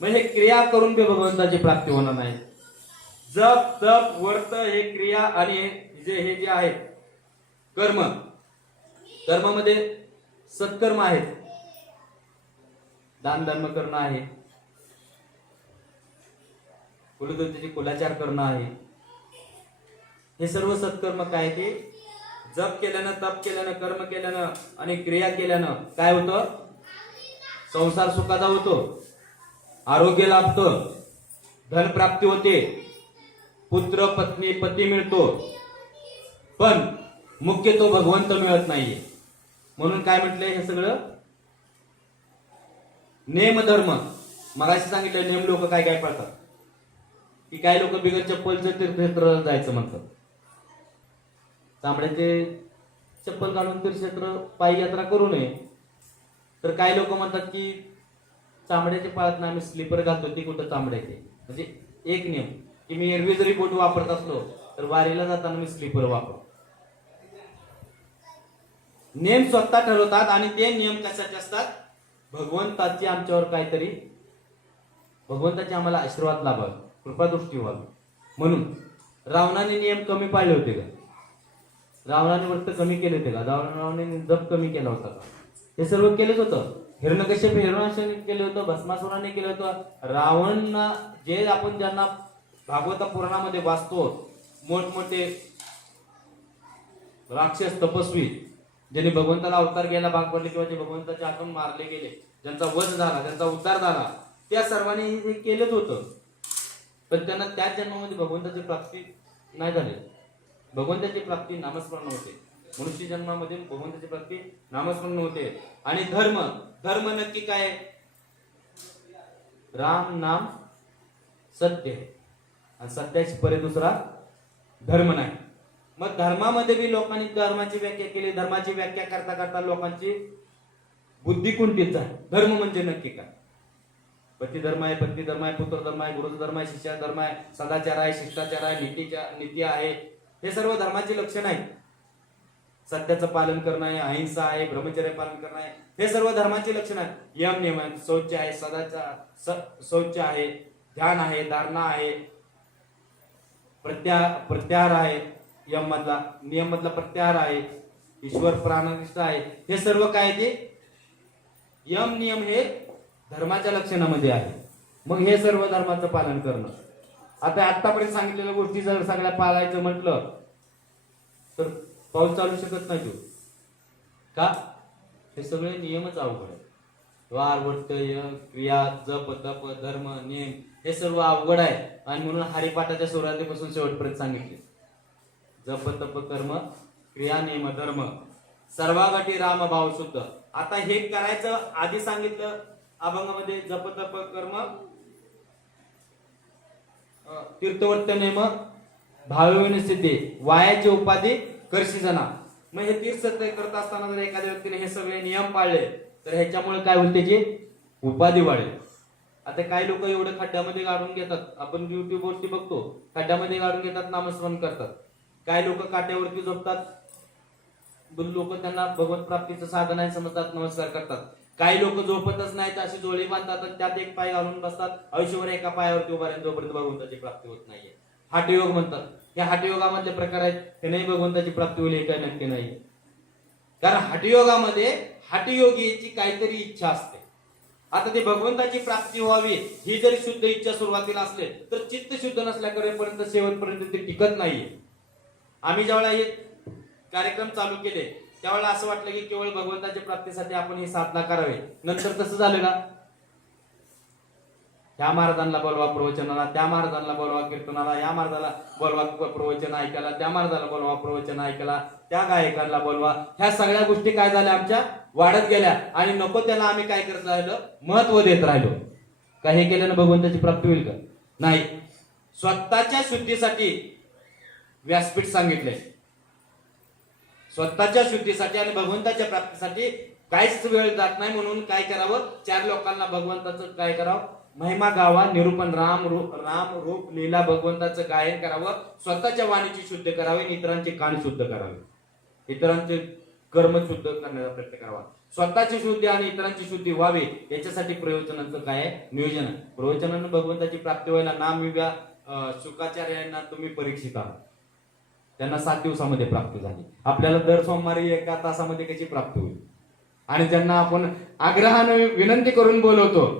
म्हणजे क्रिया करून ते भगवंताची प्राप्ती होणार नाही. जप तप वर्त हे क्रिया आणि हे जे आहेत कर्म, कर्मामध्ये सत्कर्म आहेत. दान धर्म करणं आहे, कुलदेवतेचे कुलाचार करणं आहे. हे सर्व सत्कर्म काय? ते जप केल्यानं, तप केल्यानं, कर्म केल्यानं आणि क्रिया केल्यानं काय होतं? संसार सुखाचा होतो, आरोग्य लाभतं, धन प्राप्ती होते, पुत्र पत्नी पती मिळतो, पण मुख्य तो भगवंत मिळत नाहीये. म्हणून काय म्हटलंय? हे सगळं नेम धर्म. मगाशी सांगितलं नेम लोक काय काय पळतात की काय लोक बिगर चप्पलचं तीर्थक्षेत्र जायचं म्हणतात. चामड्याचे चप्पल घालून तीर्थक्षेत्र पायी यात्रा करू नये. तर काही लोक म्हणतात की चामड्याचे पाळत ना, आम्ही स्लीपर घालतो, ती कुठं चामड्याचे. म्हणजे एक नियम की मी एरवी जरी बोट वापरत असलो तर वारीला जाताना मी स्लीपर वापरतो. नियम स्वतः ठरवतात आणि ते नियम कशाचे असतात? भगवंताची आमच्यावर काहीतरी, भगवंताचे आम्हाला आशीर्वाद लाभावे, कृपादृष्टी व्हावी. म्हणून रावणाने नियम कमी पाळले होते का? रावणाने व्रत कमी केले होते का? रावणाने जप कमी केला होता का? हे सर्व केलेच होतं. हिरण्यकश्यप हिरण्याने केलं होतं, भस्मासुराने केलं होतं. रावण जे आपण ज्यांना भागवत पुराणामध्ये वाचतो, मोठमोठे राक्षस तपस्वी ज्यांनी भगवंताला अवतार घ्यायला भाग पडले किंवा जे भगवंताच्या हातून मारले गेले, ज्यांचा वध झाला, त्यांचा उद्धार झाला, त्या सर्वांनी हे केलंच होतं. पण त्यांना त्याच जन्मामध्ये भगवंताची प्राप्ती नाही झाली. भगवंताची प्राप्ती नामस्मरण होते. मनुष्य जन्मामध्ये भगवंताची प्राप्ती नामस्मरण होते. आणि धर्म, धर्म नक्की काय? राम नाम सत्य, आणि सत्याची परे दुसरा धर्म नाही. मग धर्मामध्ये बी लोकांनी धर्माची व्याख्या केली. धर्माची व्याख्या करता करता लोकांची बुद्धी कुंठित आहे. धर्म म्हणजे नक्की काय? पती धर्म आहे, पत्नी धर्म आहे, पुत्र धर्म आहे, गुरु धर्म आहे, शिष्य धर्म आहे, सदाचार आहे, शिष्टाचार आहे, नीती आहे. हे सर्व धर्माची लक्षण आहेत. सत्याचं पालन करणं आहे, अहिंसा आहे, ब्रह्मचर्य पालन करणं आहे, हे सर्व धर्माची लक्षण आहेत. यम नियम आहे, शौच आहे, शौच आहे, ध्यान आहे, धारणा आहे, प्रत्याहार आहे, यम मधला, नियम मधला प्रत्याहार आहे, ईश्वर प्राणनिष्ठा आहे. हे सर्व काय? ते यम नियम हे धर्माच्या लक्षणामध्ये आहे. मग हे सर्व धर्माचं पालन करणं. आता आतापर्यंत सांगितलेल्या गोष्टी जर सगळ्या पाळायचं म्हटलं तर पाऊल चालू शकत नाही तो. का? हे सगळे नियमच अवघड आहे. वार वर्त क्रिया जप तप धर्म नियम हे सर्व अवघड आहे. आणि म्हणून हरिपाठाच्या सुरुवातीपासून शेवटपर्यंत सांगितले जप तप कर्म क्रिया नियम धर्म सर्वागाठी राम भाव शुद्ध. आता हे करायचं आधी सांगितलं अभंगामध्ये, जप तप कर्म तीर्थवर्त नियम भाविन सिद्धी वायाची उपाधी करशी जना. मग हे तीर्थ करत असताना जर एखाद्या व्यक्तीने हे सगळे नियम पाळले तर ह्याच्यामुळे काय होईल? त्याची उपाधी वाढेल. आता काही लोक एवढे खड्ड्यामध्ये गाडून घेतात, आपण युट्यूब वरती बघतो, खड्ड्यामध्ये गाडून घेतात, नामस्मरण करतात. काही लोक काट्यावरती झोपतात, लोक त्यांना भगवत प्राप्तीचं साधन आहे समजतात, नमस्कार करतात. काही लोक झोपतच नाहीत, अशी जोळी बांधतात आणि त्यात एक पाय घालून बसतात, आयुष्यभर एका पायावरती उभा राहून जोपर्यंत भगवंताची प्राप्ती होत नाहीये. हठयोग म्हणतात. या हठयोगामधले प्रकार आहेत, ते नाही भगवंताची प्राप्ती होईल हे काही नक्की नाही. कारण हठयोगामध्ये हठयोगीची काहीतरी इच्छा असते. आता ते भगवंताची प्राप्ती व्हावी ही जरी शुद्ध इच्छा सुरुवातीला असले तर चित्त शुद्ध नसल्याकडेपर्यंत शेवटपर्यंत ते टिकत नाहीये. आम्ही ज्यावेळेला हे कार्यक्रम चालू केले त्यावेळेला असं वाटलं की केवळ भगवंताच्या प्राप्तीसाठी आपण ही साधना करावी. नंतर तसं झालं का? ह्या महाराजांना बोलवा प्रवचनाला, त्या महाराजांना बोलवा कीर्तनाला, या महाराजाला बोलवा प्रवचन ऐकायला, त्या महाराजाला बोलवा प्रवचन ऐकायला, त्या गायकांना बोलवा. ह्या सगळ्या गोष्टी काय झाल्या आमच्या वाढत गेल्या आणि नको त्याला आम्ही काय करत राहिलो, महत्व देत राहिलो. का हे केल्यानं भगवंताची प्राप्ती होईल का? नाही. स्वतःच्या शुद्धीसाठी व्यासपीठ सांगितलंय, स्वतःच्या शुद्धीसाठी आणि भगवंताच्या प्राप्तीसाठी काहीच वेळ जात नाही. म्हणून काय करावं, 4 लोकांना भगवंताचं काय करावं, महिमा गावा, निरूपण, राम रूप लीला भगवंताचं गायन करावं, स्वतःच्या वाणीची शुद्ध करावी, इतरांचे कान शुद्ध करावे, इतरांचे कर्म शुद्ध करण्याचा प्रयत्न करावा. स्वतःची शुद्धी आणि इतरांची शुद्धी व्हावी याच्यासाठी प्रवचनांचं काय आहे, नियोजन आहे. प्रवचनानं भगवंताची प्राप्ती व्हायला नाम युगा शुकाचार्यांना तुम्ही परीक्षित आहात, त्यांना 7 दिवसामध्ये प्राप्ती झाली. आपल्याला दर सोमवारी 1 तासामध्ये कशी प्राप्ती होईल? आणि ज्यांना आपण आग्रहाने विनंती करून बोलवतो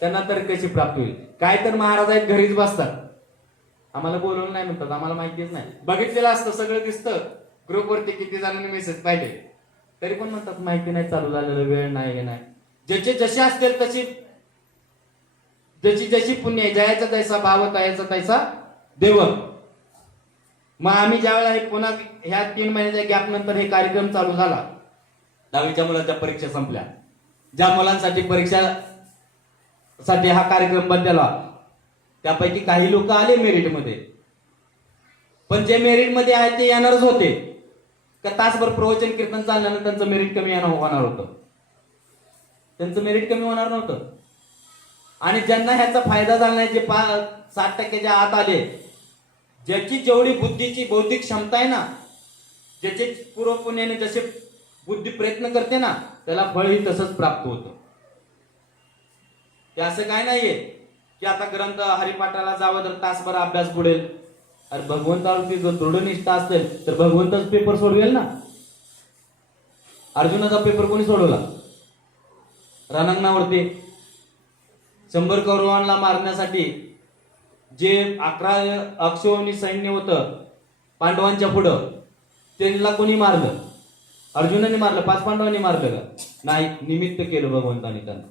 त्यांना तर कशी प्राप्ती होईल? काय तर महाराज आहेत घरीच बसतात, आम्हाला बोलवलं नाही म्हणतात, आम्हाला माहितीच नाही. बघितलेलं असतं, सगळं दिसतं, ग्रुपवरती किती जणांनी मेसेज पाहिले, तरी पण म्हणतात माहिती नाही, चालू झालेलं, वेळ नाही, हे नाही. ज्याचे जसे असतील तशी, ज्याची जशी पुण्य आहे, जयाचा तैसा भाव, तयाचा तैसा देव. मग आम्ही ज्यावेळेला पुन्हा ह्या 3 महिन्याच्या गॅप नंतर हे कार्यक्रम चालू झाला, 10वीच्या मुलांच्या परीक्षा संपल्या, ज्या मुलांसाठी परीक्षासाठी हा कार्यक्रम बनलेला, त्यापैकी काही लोक आले मेरिटमध्ये, पण जे मेरिटमध्ये आहेत ते येणारच होते का तासभर प्रवचन कीर्तन चालल्यानं त्यांचं मेरिट कमी होणार होतं, त्यांचं मेरिट कमी होणार नव्हतं. आणि ज्यांना ह्याचा फायदा झाला नाही, जे 60% आत आले, ज्याची जेवढी बुद्धीची बौद्धिक क्षमता आहे ना, ज्याचे पूर्व पुण्याने जसे बुद्धी प्रयत्न करते ना, त्याला फळही तसंच प्राप्त होतं. ते असं काय नाहीये की आता ग्रंथ हरिपाठाला जावं तर तासभर अभ्यास बुडेल. अरे भगवंतावरती जर दृढनिष्ठा असेल तर भगवंताच पेपर सोडवेल ना. अर्जुनाचा पेपर कोणी सोडवला? रणांगणावरती 100 कौरवांना मारण्यासाठी जे 11 अक्षौहिणी सैन्य होतं पांडवांच्या पुढं, त्यांना कोणी मारलं? अर्जुनाने मारलं? 5 पांडवांनी मारलं का? नाही, निमित्त केलं भगवंताने त्यांना.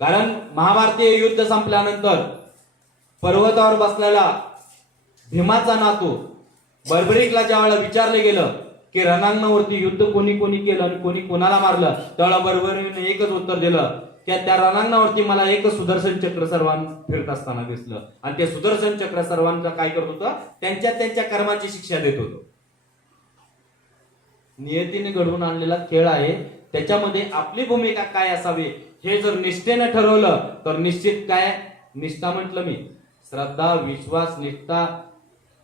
कारण महाभारतीय युद्ध संपल्यानंतर पर्वतावर बसलेला भीमाचा नातू बर्बरीकला ज्यावेळेला विचारलं गेलं की रणांगणावरती युद्ध कोणी कोणी केलं आणि कोणी कोणाला मारलं, त्यावेळेला बर्बरीने एकच उत्तर दिलं की त्या रणांगणावरती मला एक सुदर्शन चक्र सर्वांना फिरत असताना दिसलं, आणि ते सुदर्शन चक्र सर्वांना काय करत होतं, त्यांच्या त्यांच्या कर्माची शिक्षा देत होतं. नियतीने घडवून आणलेला खेळ आहे, त्याच्यामध्ये आपली भूमिका काय असावी हे जर निष्ठेने ठरवलं तर निश्चित काय, निष्ठा म्हटलं मी, श्रद्धा, विश्वास, निष्ठा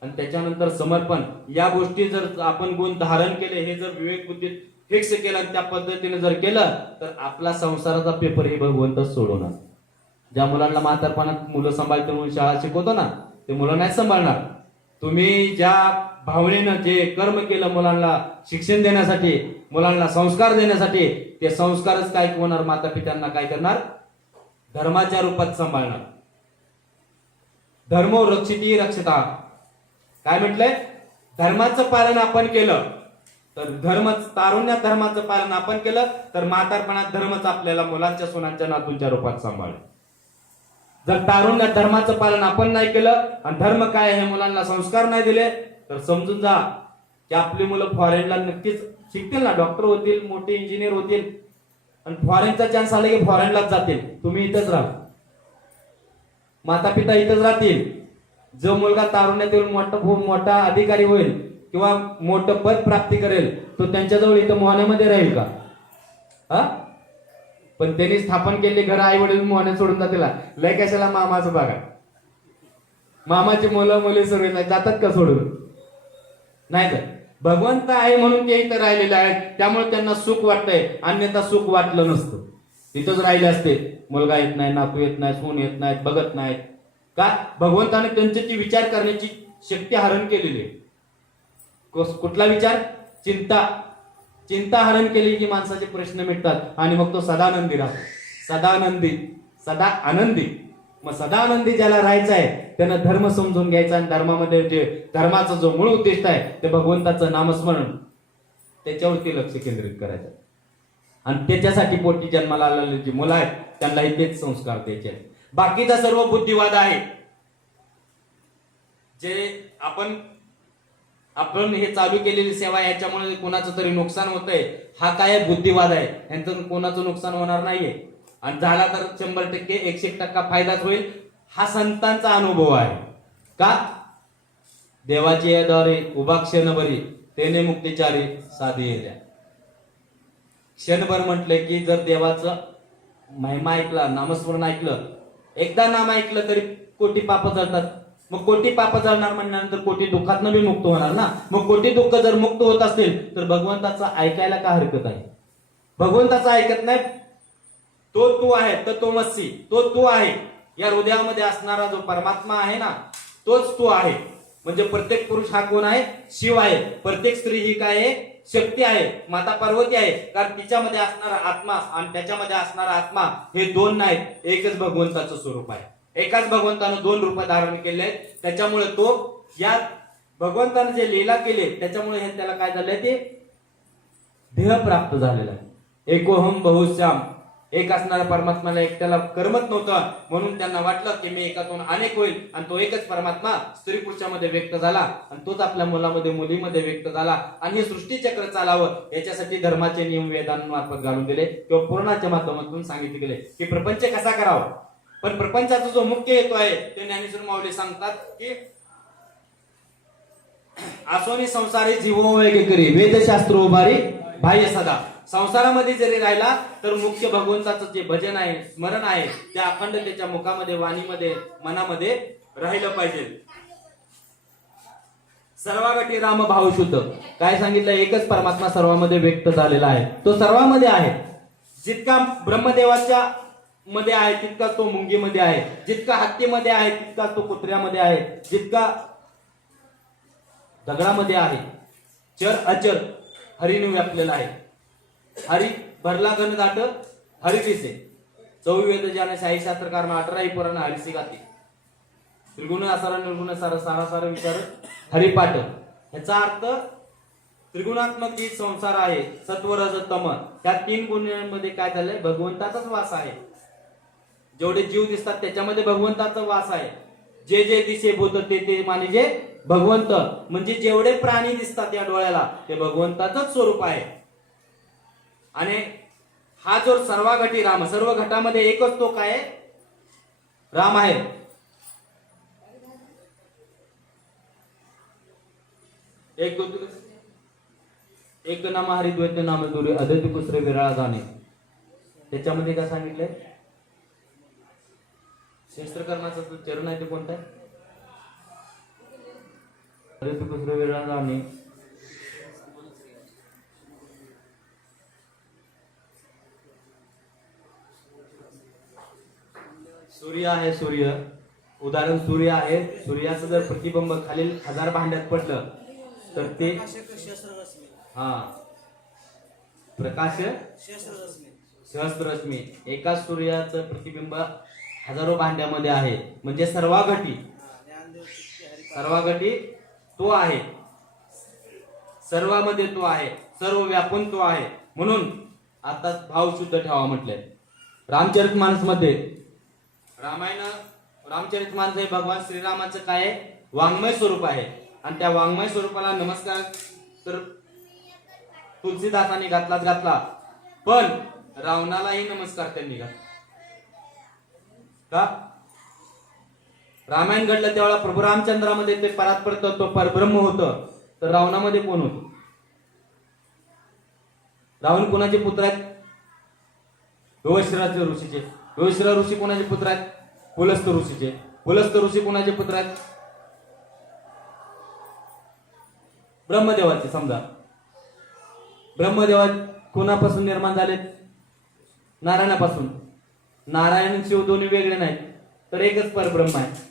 आणि त्याच्यानंतर समर्पण, या गोष्टी जर आपण गुण धारण केले, हे जर विवेक बुद्धीत फिक्स केलं आणि त्या पद्धतीने जर केलं तर आपला संसाराचा पेपर हे भगवंतच सोडवणार. ज्या मुलांना म्हातारपणात मुलं सांभाळते म्हणून शाळा शिकवतो ना, ते मुलं नाही सांभाळणार. तुम्ही ज्या भावनेनं जे कर्म केलं मुलांना शिक्षण देण्यासाठी, मुलांना संस्कार देण्यासाठी, ते संस्कारच काय होणार, माता पित्यांना काय करणार, धर्माच्या रूपात सांभाळणार. धर्मो रक्षिती रक्षता, काय म्हटलंय, धर्माचं पालन आपण केलं तर तारुण्यात धर्माचं पालन आपण केलं तर म्हातारपणात धर्मच आपल्याला मुलांच्या सुनांच्या नातूंच्या रूपात सांभाळ. जर तारुण्यात धर्माचं पालन आपण नाही केलं आणि धर्म काय हे मुलांना संस्कार नाही दिले तर समजून जा की आपली मुलं फॉरेनला नक्कीच शिकतील ना, डॉक्टर होतील, मोठे इंजिनियर होतील, आणि फॉरेनचा चान्स आला की फॉरेनलाच जातील. तुम्ही इथंच राहा, माता पिता इथंच राहतील. जो मुलगा तारुण्यात येऊन मोठा अधिकारी होईल किंवा मोठं पद प्राप्ती करेल तो त्यांच्याजवळ इथं मोहण्यामध्ये राहील का? हा, पण त्यांनी स्थापन केले घर, आई वडील मोहण्यात सोडून जातील. लय कशाला मामाचं बघा, मामाची मुलं मुली सर्व जातात का सोडून? नाही तर भगवंत आहे म्हणून ते इथं राहिलेले आहेत, त्यामुळे त्यांना सुख वाटतंय, अन्यथा सुख वाटलं नसतं. तिथंच राहिले असते. मुलगा येत नाही, नातू येत नाही, सून येत नाहीत, बघत नाहीत का? भगवंताने त्यांची ती विचार करण्याची शक्ती हरण केलेली आहे. कुठला विचार? चिंता हरण केली की माणसाचे प्रश्न मिटतात आणि मग तो सदानंदी राहतो. सदा आनंदी. मग सदा आनंदी ज्याला राहायचं आहे त्यानं धर्म समजून घ्यायचा आणि धर्मामध्ये जे धर्माचा जो मूळ उद्दिष्ट आहे ते भगवंताचं नामस्मरण, त्याच्यावरती लक्ष केंद्रित करायचं. आणि त्याच्यासाठी पोटी जन्माला आलेली जी मुलं आहेत त्यांनाही तेच संस्कार द्यायचे आहेत. बाकीचा सर्व बुद्धिवाद आहे. जे आपण हे चालू केलेली सेवा याच्यामुळे कोणाचं तरी नुकसान होतंय, हा काय बुद्धिवाद आहे. यांचं कोणाचं नुकसान होणार नाहीये, आणि झाला तर 100% 101% फायदाच होईल. हा संतांचा अनुभव आहे. का? देवाची येद्वारे उभा क्षणभरी तेने मुक्तिचारी साधी येल्या. क्षणभर म्हटलं की जर देवाचं महिमा ऐकला, नामस्मरण ऐकलं, एकदा नाम ऐकलं तरी कोटी पाप जळतात. मग कोटी पाप जळणार म्हणल्यानंतर कोटी दुःखातनं बी मुक्त होणार ना. मग कोटी दुःख जर मुक्त होत असतील तर भगवंताचं ऐकायला का हरकत आहे? भगवंताचं ऐकत नाही. तो आहे, तत्वमसी, तो आहे. या हृदयामध्ये असणारा जो परमात्मा आहे ना, तोच तो आहे. म्हणजे प्रत्येक पुरुष हा कोण आहे? शिव आहे. प्रत्येक स्त्री ही काय आहे? शक्ती आहे, माता पार्वती आहे. कारण तिच्यामध्ये असणारा आत्मा आणि त्याच्यामध्ये असणारा आत्मा हे दोन नाहीत, एकच भगवंताचं स्वरूप आहे. एकाच भगवंतानं दोन रूप धारण केले आहेत. त्याच्यामुळे तो या भगवंतानं जे लीला केले त्याच्यामुळे हे त्याला काय झालंय? ते देह प्राप्त झालेला आहे. एकोहम बहुश्याम, एक असणाऱ्या परमात्म्याला एकट्याला करमत नव्हतं, म्हणून त्यांना वाटलं की मी एकातून अनेक होईल, आणि तो एकच परमात्मा स्त्री पुरुषामध्ये व्यक्त झाला, आणि तोच आपल्या मुलामध्ये मुलीमध्ये व्यक्त झाला. आणि हे सृष्टीचक्र चालावं याच्यासाठी धर्माचे नियम वेदांमार्फत घालून दिले किंवा पुराणाच्या माध्यमातून सांगितले गेले की प्रपंच कसा करावा. पण प्रपंचाचा जो मुख्य हेतू आहे ते ज्ञानेश्वर माऊली सांगतात की आसोनी संसारी जीवो वैगे करी वेदशास्त्र उभारी बाह्य सदा. संसारामध्ये जरी राहिला तर मुख्य भगवंताचं जे भजन आहे, स्मरण आहे, त्या अखंड त्याच्या मुखामध्ये, वाणीमध्ये, मनामध्ये राहिलं पाहिजे. सर्वागती राम भाव शुद्ध. काय सांगितलं? एकच परमात्मा सर्वांमध्ये व्यक्त झालेला आहे, तो सर्वांमध्ये आहे. जितका ब्रह्मदेवाच्या मध्ये आहे तितका तो मुंगीमध्ये आहे, जितका हत्तीमध्ये आहे तितका तो कुत्र्यामध्ये आहे, जितका दगडामध्ये आहे. चर अचर हरीने व्यापलेला आहे. हरी भरला घन दाट हरी दिसे. 24 वेद ज्याने शाही शास्त्रकार 18 पुराण हरिसी गाती. त्रिगुण असारा निर्गुण सारा सारा सारा विचार हरिपाठ. याचा अर्थ त्रिगुणात्मक जी संसार आहे, सत्व रज तम, त्या तीन गुणांमध्ये काय झालंय? भगवंताचाच वास आहे. जेवढे जीव दिसतात त्याच्यामध्ये भगवंताचा वास आहे. जे जे दिसे भूत ते म्हणजे भगवंत. म्हणजे जेवढे प्राणी दिसतात या डोळ्याला ते भगवंताचंच स्वरूप आहे. आणि हा जो सर्वाघटी राम, सर्व घटामध्ये एकच तो काय आहे? राम आहे. एक नाम हरी द्वैत नाम दुरी अद्वैत कुसरे विराळा जाणे. त्याच्यामध्ये काय सांगितलंय? शस्त्रकर्माचा जो चरण आहे ते कोणता आहे? अद्वैत कुसरे विराळा जाणे. सूर्य आहे. सूर्य उदाहरण सूर्य आहे. सूर्याचं जर प्रतिबिंब खालील 1000 भांड्यात पडलं तर ते हा प्रकाश सहस्त्ररश्मी. एका सूर्याचं प्रतिबिंब हजारो भांड्यामध्ये आहे. म्हणजे सर्वाघटी तो आहे, सर्वामध्ये तो आहे, सर्व व्यापून तो आहे. म्हणून आता भाव शुद्ध ठेवा म्हटलंय. रामचरितमानस मध्ये रामचरितमानस हे भगवान श्रीरामाचं काय आहे? वाङ्मय स्वरूप आहे. आणि त्या वाङ्मय स्वरूपाला नमस्कार तर तुलसीदासांनी घातला, पण रावणालाही नमस्कार त्यांनी घातला. का? रामायण घडलं तेव्हा प्रभू रामचंद्रामध्ये ते परात्पर तत्व परब्रह्म होतं, तर रावणामध्ये कोण होतं? रावण कोणाचे पुत्र आहेत? रोहिश्राचे ऋषीचे. रोहिश्रा ऋषी कोणाचे पुत्र आहेत? पुलस्त ऋषीचे. पुलस्त ऋषी कोणाचे पुत्र आहेत? ब्रह्मदेवाचे. समजा ब्रह्मदेवा कोणापासून निर्माण झालेत? नारायणापासून. नारायण आणि शिव दोन्ही वेगळे नाहीत, तर एकच परब्रह्म आहे.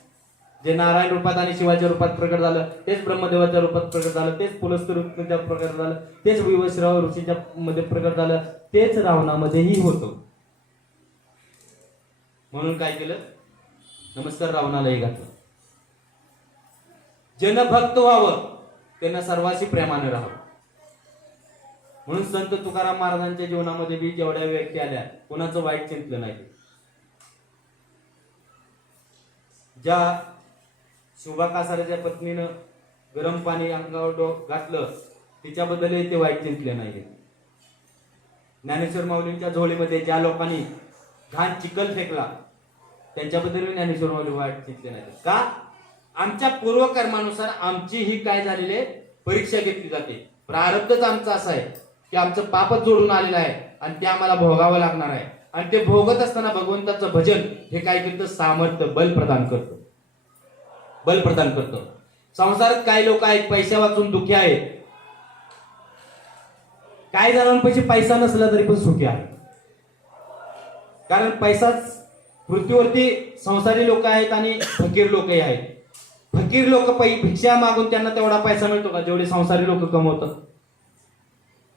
जे नारायण रूपात आणि शिवाच्या रूपात प्रकट झालं तेच ब्रह्मदेवाच्या रूपात प्रकट झालं, तेच पुलस्त रूपात प्रकट झालं, तेच विवश्राव ऋषीच्या मध्ये प्रकट झालं, तेच रावणामध्येही होतं. म्हणून काय केलं? नमस्कार रावणालाही घातलं. ज्यानं भक्त व्हावं त्यांना सर्वांशी प्रेमाने राहावं. म्हणून संत तुकाराम महाराजांच्या जीवनामध्ये बी जेवढ्या व्यक्ती आल्या कोणाचं वाईट चिंतलं नाही. ज्या शोभा कासाराच्या पत्नीनं गरम पाणी अंगावर घातलं तिच्याबद्दलही ते वाईट चिंतले नाही. ज्ञानेश्वर माऊलींच्या झोळीमध्ये ज्या लोकांनी घाण चिखल फेकला त्यांच्याबद्दल ज्ञानेश्वर माऊली वाईट चिंतले नाही. का? आमच्या पूर्वकर्मानुसार आमची ही काय झालेली आहे परीक्षा घेतली जाते. प्रारब्धच आमचं असं आहे की आमचं पापच जोडून आलेलं आहे आणि ते आम्हाला भोगावं लागणार आहे. आणि ते भोगत असताना भगवंताचं भजन हे काय करतं सामर्थ्य बल प्रदान करतं. बल प्रदान करतं. संसारात काही लोक आहेत पैसा वाचून दुःखी आहेत. काही जणांपाशी पैसा नसला तरी पण सुखी आहे. कारण पैसाच पृथ्वीवरती संसारी लोक आहेत आणि फकीर लोकही आहेत. फकीर लोक भिक्षा मागून त्यांना तेवढा पैसा मिळतो का जेवढे संसारी लोक कमवतात?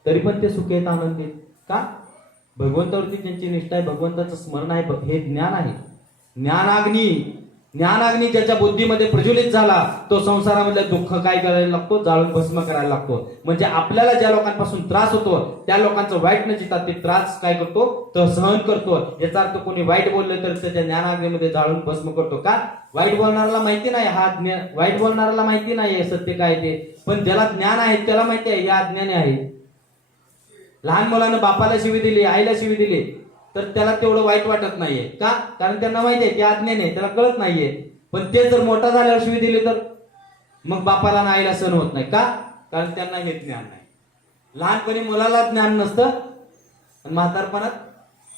तरी पण ते सुखी आहेत, आनंदी आहेत. का? भगवंतावरती त्यांची निष्ठा आहे, भगवंताचं स्मरण आहे, हे ज्ञान आहे. ज्ञानाग्नी ज्याच्या बुद्धीमध्ये प्रज्वलित झाला तो संसारामधलं दुःख काय करायला लागतो जाळून भस्म करायला लागतो. म्हणजे आपल्याला ज्या लोकांपासून त्रास होतो त्या लोकांचं वाईट न चित्तात ते त्रास काय करतो तर सहन करतो. याचा अर्थ कोणी वाईट बोललं तर त्याच्या ज्ञानाग्नीमध्ये जाळून भस्म करतो. का? वाईट बोलणाऱ्याला माहिती नाही वाईट बोलणाऱ्याला माहिती नाही सत्य काय ते, पण ज्याला ज्ञान आहे त्याला माहिती आहे हे अज्ञानी आहे. लहान मुलानं बापाला शिवी दिली आईला शिवी दिली तर त्याला तेवढं वाईट वाटत नाहीये. का? कारण त्यांना माहिती आहे की अज्ञान आहे, त्याला कळत नाहीये. पण ते जर मोठा झाल्यावर शिवी दिली तर मग बापाला आणि आईला सहन होत नाही. का? कारण त्यांना हे ज्ञान नाही. लहानपणी मुलाला ज्ञान नसतं आणि म्हातारपणात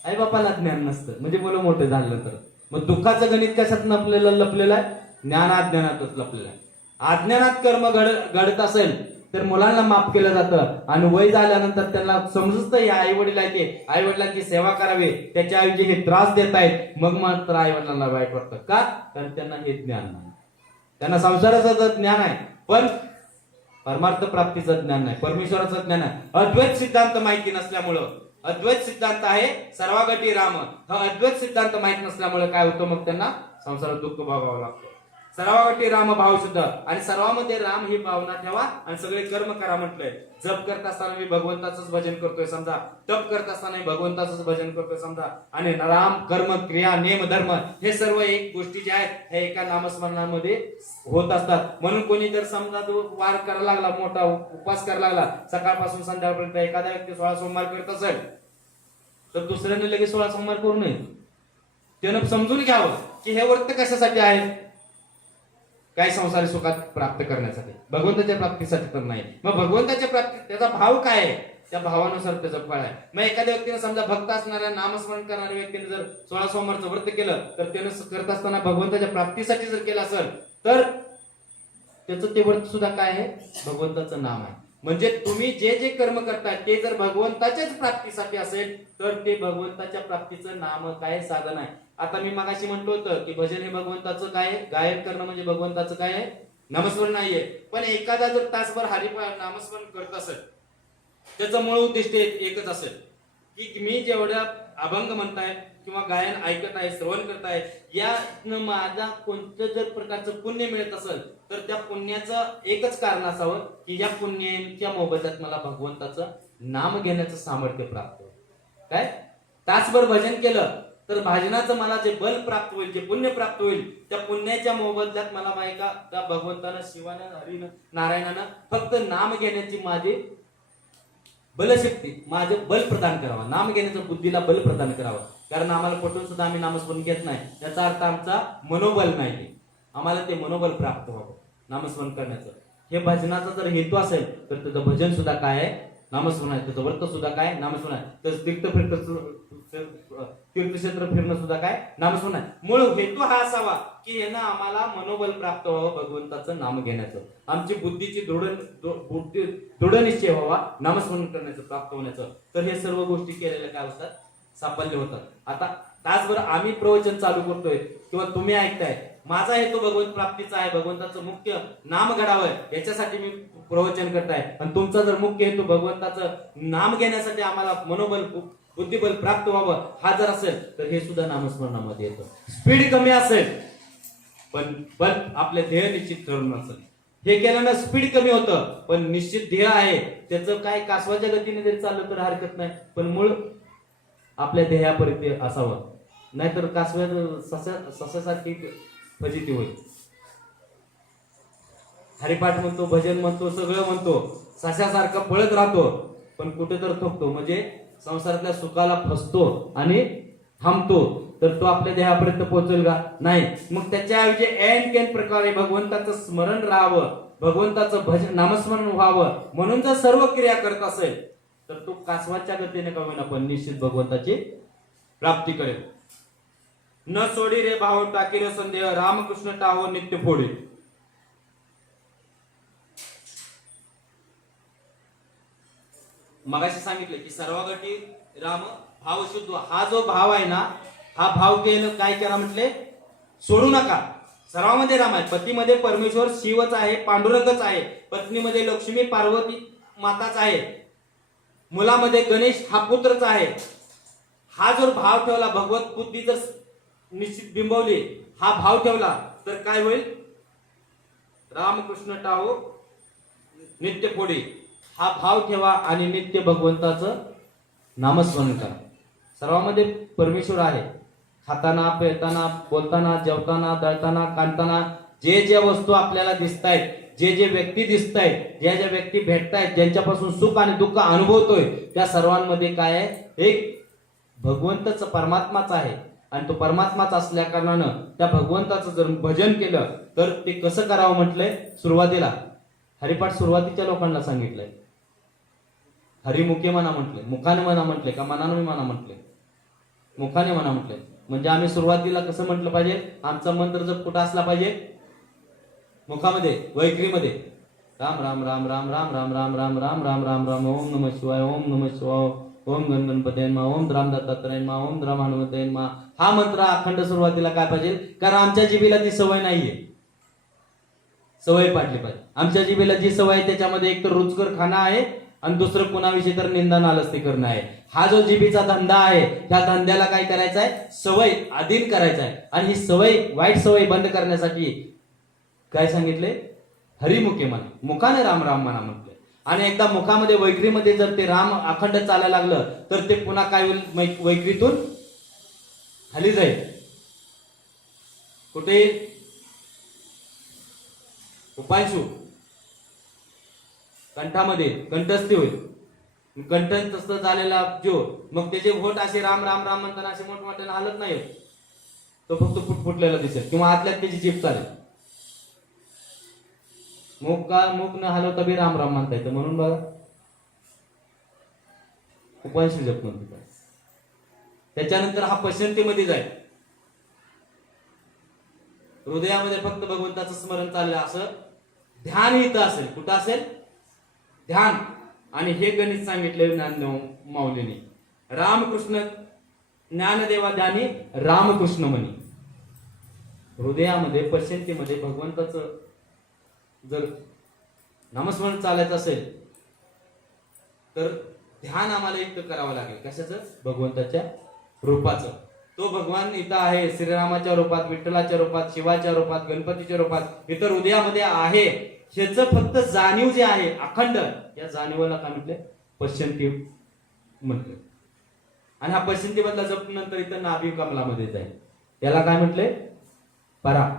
आई बापाला ज्ञान नसतं. म्हणजे मुलं मोठं झालं तर मग दुःखाचं गणित कशात लपलेलं आहे? ज्ञानातच लपलेलं आहे. अज्ञानात कर्म घडत असेल तर मुलांना माफ केलं जातं आणि वय झाल्यानंतर त्यांना समजतं या आई वडील आहे ते आई वडिलांची सेवा करावी, त्याच्या आईचे हे त्रास देत आहेत, मग मात्र आई वडिलांना वाईट वाटतं. का? कारण त्यांना हे ज्ञान नाही. त्यांना संसाराचं ज्ञान आहे पण परमार्थ प्राप्तीचं ज्ञान नाही, परमेश्वराचं ज्ञान आहे. अद्वैत सिद्धांत माहिती नसल्यामुळं अद्वैत सिद्धांत आहे सर्वागती राम, हा अद्वैत सिद्धांत माहित नसल्यामुळे काय होतं मग त्यांना संसारात दुःख भोगावं लागतं. सर्वावटी राम भाव शुद्ध आणि सर्वामध्ये राम ही भावना ठेवा आणि सगळे कर्म करा म्हटलंय. जप करत असताना मी भगवंताचंच भजन करतोय समजा, तप करत असताना मी भगवंताचंच भजन करतोय समजा, आणि राम कर्म क्रिया नेम धर्म हे सर्व एक गोष्टी ज्या आहेत हे एका नामस्मरणामध्ये होत असतात. म्हणून कोणी जर समजा तो वार करायला लागला, मोठा उपवास करायला लागला, सकाळपासून संध्याकाळपर्यंत एखादा व्यक्ती 16 सोमवार करत असेल तर दुसऱ्याने लगेच 16 सोमवार करू नये. त्यानं समजून घ्यावं की हे व्रत कशासाठी आहे, काय संसारी सुखात प्राप्त करण्यासाठी, भगवंताच्या प्राप्तीसाठी तर नाही. मग भगवंताच्या प्राप्ती त्याचा भाव काय आहे त्या भावानुसार त्याचं फळ आहे. मग एखाद्या व्यक्तीने समजा भक्त असणाऱ्या नामस्मरण करणाऱ्या व्यक्तीने जर 16 सोमवारचं व्रत केलं तर त्यानं करत असताना भगवंताच्या प्राप्तीसाठी जर केलं असेल तर त्याचं ते व्रत सुद्धा काय आहे भगवंताचं नाम आहे. म्हणजे तुम्ही जे जे कर्म करताय ते जर भगवंताच्याच प्राप्तीसाठी असेल तर ते भगवंताच्या प्राप्तीचं नाम काय साधन आहे. आता मी मगाशी म्हटलं होतं की भजन हे भगवंताचं काय गायन करणं म्हणजे भगवंताचं काय आहे नामस्मरण नाहीये. पण एखादा जर तासभर नामस्मरण करत असेल त्याचं मूळ उद्दिष्ट एकच असेल की मी जेवढ्या अभंग म्हणताय किंवा गायन ऐकत आहे श्रवण करताय यातनं माझा कोणतं जर प्रकारचं पुण्य मिळत असेल तर त्या पुण्याचं एकच कारण असावं की या पुण्याच्या मोबदल्यात मला भगवंताचं नाम घेण्याचं सामर्थ्य प्राप्त होईल. काय तासभर भजन केलं तर भाजनाचं मला जे बल प्राप्त होईल, जे पुण्य प्राप्त होईल, त्या पुण्याच्या मोबदल्यात मला माहिती का त्या भगवंतानं शिवानं हरीनं नारायणानं फक्त नाम घेण्याची माझी बलशक्ती माझं बल प्रदान करावा, नाम घेण्याचं बुद्धीला बल प्रदान करावं. कारण आम्हाला पटून सुद्धा आम्ही नामस्मरण घेत नाही याचा अर्थ आमचा मनोबल नाही. आम्हाला ते मनोबल प्राप्त व्हावं नामस्मरण करण्याचं. हे भजनाचा जर हेतू असेल तर त्याचं भजन सुद्धा काय आहे नामस्मरण आहे, त्याचं व्रत सुद्धा काय नामस्मरण आहे, तर तीर्थक्षेत्र फिरणं सुद्धा काय नामस्मरण आहे. मूळ हेतू हा असावा की यांना आम्हाला मनोबल प्राप्त व्हावं भगवंताचं नाम घेण्याचं, आमची बुद्धीची दृढ निश्चय व्हावा नामस्मरण करण्याचं प्राप्त होण्याचं. तर हे सर्व गोष्टी केलेल्या काय होतात साफल्य होतात. आता तासभर आम्ही प्रवचन चालू करतोय किंवा तुम्ही ऐकताय, माझा हेतू भगवंत प्राप्तीचा आहे, भगवंताचं मुख्य नाम घडावं याच्यासाठी मी प्रवचन करताय. आणि तुमचा जर मुख्य हेतू भगवंताचं नाम घेण्यासाठी आम्हाला मनोबल बुद्धिबल प्राप्त व्हावं हा जर असेल तर हे सुद्धा नामस्मरणामध्ये येतं. स्पीड कमी असेल पण आपले ध्येय निश्चित ठरून असेल. हे केल्यानं स्पीड कमी होतं पण निश्चित ध्येय आहे त्याचं काय कासवाच्या गतीने जरी चाललं तर हरकत नाही, पण मूळ आपल्या ध्येयापर्यंत असावं. नाहीतर कासव्या सस्यासारखी फजिती होईल. हरिपाठ म्हणतो, भजन म्हणतो, सगळं म्हणतो, सशासारखा पळत राहतो, पण कुठे तर थकतो, म्हणजे संसारातल्या सुखाला फसतो आणि थांबतो. तर तो आपल्या देहापर्यंत पोहोचेल का? नाही. मग त्याच्याऐवजी ऐन केन प्रकारे भगवंताचं स्मरण राहावं, भगवंताचं भजन नामस्मरण व्हावं म्हणून जर सर्व क्रिया करत असेल तर तो कासवाच्या गतीने का होईना पण निश्चित भगवंताची प्राप्ती करेल. न सोडी रे भाव टाकी रे संदेह, रामकृष्ण टाहो नित्य फोडी. मगाशी सांगितलं की सर्वागती राम भाव शुद्ध. हा जो भाव आहे ना, हा भाव केलं काय करा म्हटले, सोडू नका. सर्वांमध्ये राम आहे, पतीमध्ये परमेश्वर शिवच आहे, पांडुरंगच आहे, पत्नीमध्ये लक्ष्मी पार्वती माताच आहे, मुलामध्ये गणेश हा पुत्रच आहे. हा जर भाव ठेवला, भगवत बुद्धी जर निश्चित बिंबवली, हा भाव ठेवला तर काय होईल? रामकृष्ण टाहो नित्य फोडी. हा भाव ठेवा आणि नित्य भगवंताचं नामस्मरण करा. सर्वांमध्ये परमेश्वर आहे. खाताना, पेताना, बोलताना, जेवताना, दळताना, कांताना जे जे वस्तू आपल्याला दिसत आहेत, जे जे व्यक्ती दिसत आहेत, ज्या ज्या व्यक्ती भेटतायत, ज्यांच्यापासून सुख आणि दुःख अनुभवतोय, त्या सर्वांमध्ये काय आहे? एक भगवंतच परमात्माच आहे. आणि तो परमात्माच असल्या कारणानं त्या भगवंताचं जर भजन केलं तर ते कसं करावं म्हटलंय? सुरुवातीला हरिपाठ सुरुवातीच्या लोकांना सांगितलंय. हरिमुखे म्हणा म्हटलंय, मुखाने म्हणा म्हटले का मनाने म्हणा म्हटले? मुखाने म्हणा म्हटले. म्हणजे आम्ही सुरुवातीला कसं म्हटलं पाहिजे? आमचा मंत्र जर कुठं असला पाहिजे? मुखामध्ये, वैखरीमध्ये. राम राम राम राम राम राम राम राम राम राम राम राम ओम नमः शिवाय, ओम नमः शिवाय, ओम गणपते नमः, ओम राम दत्तात्रय नमः, ओम राम हनुमते नमः. हा मंत्र अखंड सुरुवातीला काय पाहिजे? कारण आमच्या जिभेला ती सवय नाहीये, सवय पाडली पाहिजे. आमच्या जिभेला जी सवय आहे त्याच्यामध्ये एक तर रुचकर खाणं आहे आणि दुसरं कोणाविषयी तर निंदा नालस्ती करणं आहे. हा जो जिभेचा धंदा आहे, त्या धंद्याला काय करायचं आहे? सवय अधीन करायचा आहे. आणि ही सवय, वाईट सवय बंद करण्यासाठी काय सांगितले? हरिमुखे म्हणा, मुखाने राम राम म्हणा म्हटले. आणि एकदा मुखामध्ये, वैखरीमध्ये जर ते राम अखंड चालायला लागलं तर ते पुन्हा काय होईल? वैखरीतून खाली जाईल. कुठे? उपांशू कंठामध्ये कंठस्थी होईल. कंठस्थ झालेला जो, मग त्याचे होठ असे राम राम राम म्हणताना असे मोठमोठ्याने हालत नाही, तो फक्त फुटफुटलेला दिसेल किंवा आतल्यात त्याची जीभ चालेल. मुख न हलवता बी राम राम म्हणता येतं. म्हणून बघा उपांशू जप म्हणतो. त्याच्यानंतर हा पश्चंतीमध्ये जाईल. हृदयामध्ये फक्त भगवंताचं स्मरण चाललं, असं ध्यान इथं असेल. कुठं असेल? ध्यान. आणि हे गणित सांगितले ज्ञानदेव माऊलीने. रामकृष्ण ज्ञानदेवा ध्यानी रामकृष्ण म्हणी. हृदयामध्ये पश्चंतीमध्ये भगवंताचं जर नामस्मरण चालायचं असेल तर ध्यान आम्हाला युक्त करावं लागेल. कशाचं? भगवंताच्या रूपाचं. तो भगवान इथं आहे, श्रीरामाच्या रूपात, विठ्ठलाच्या रूपात, शिवाच्या रूपात, गणपतीच्या रूपात इतर हृदयामध्ये आहे. ह्याच फक्त जाणीव जे आहे अखंड, या जाणीवाला काय म्हटले? पश्चंती म्हटले. आणि हा पश्चंती मधला जप नंतर इथं नाभी कमलामध्ये जाईल. त्याला काय म्हटले? परा.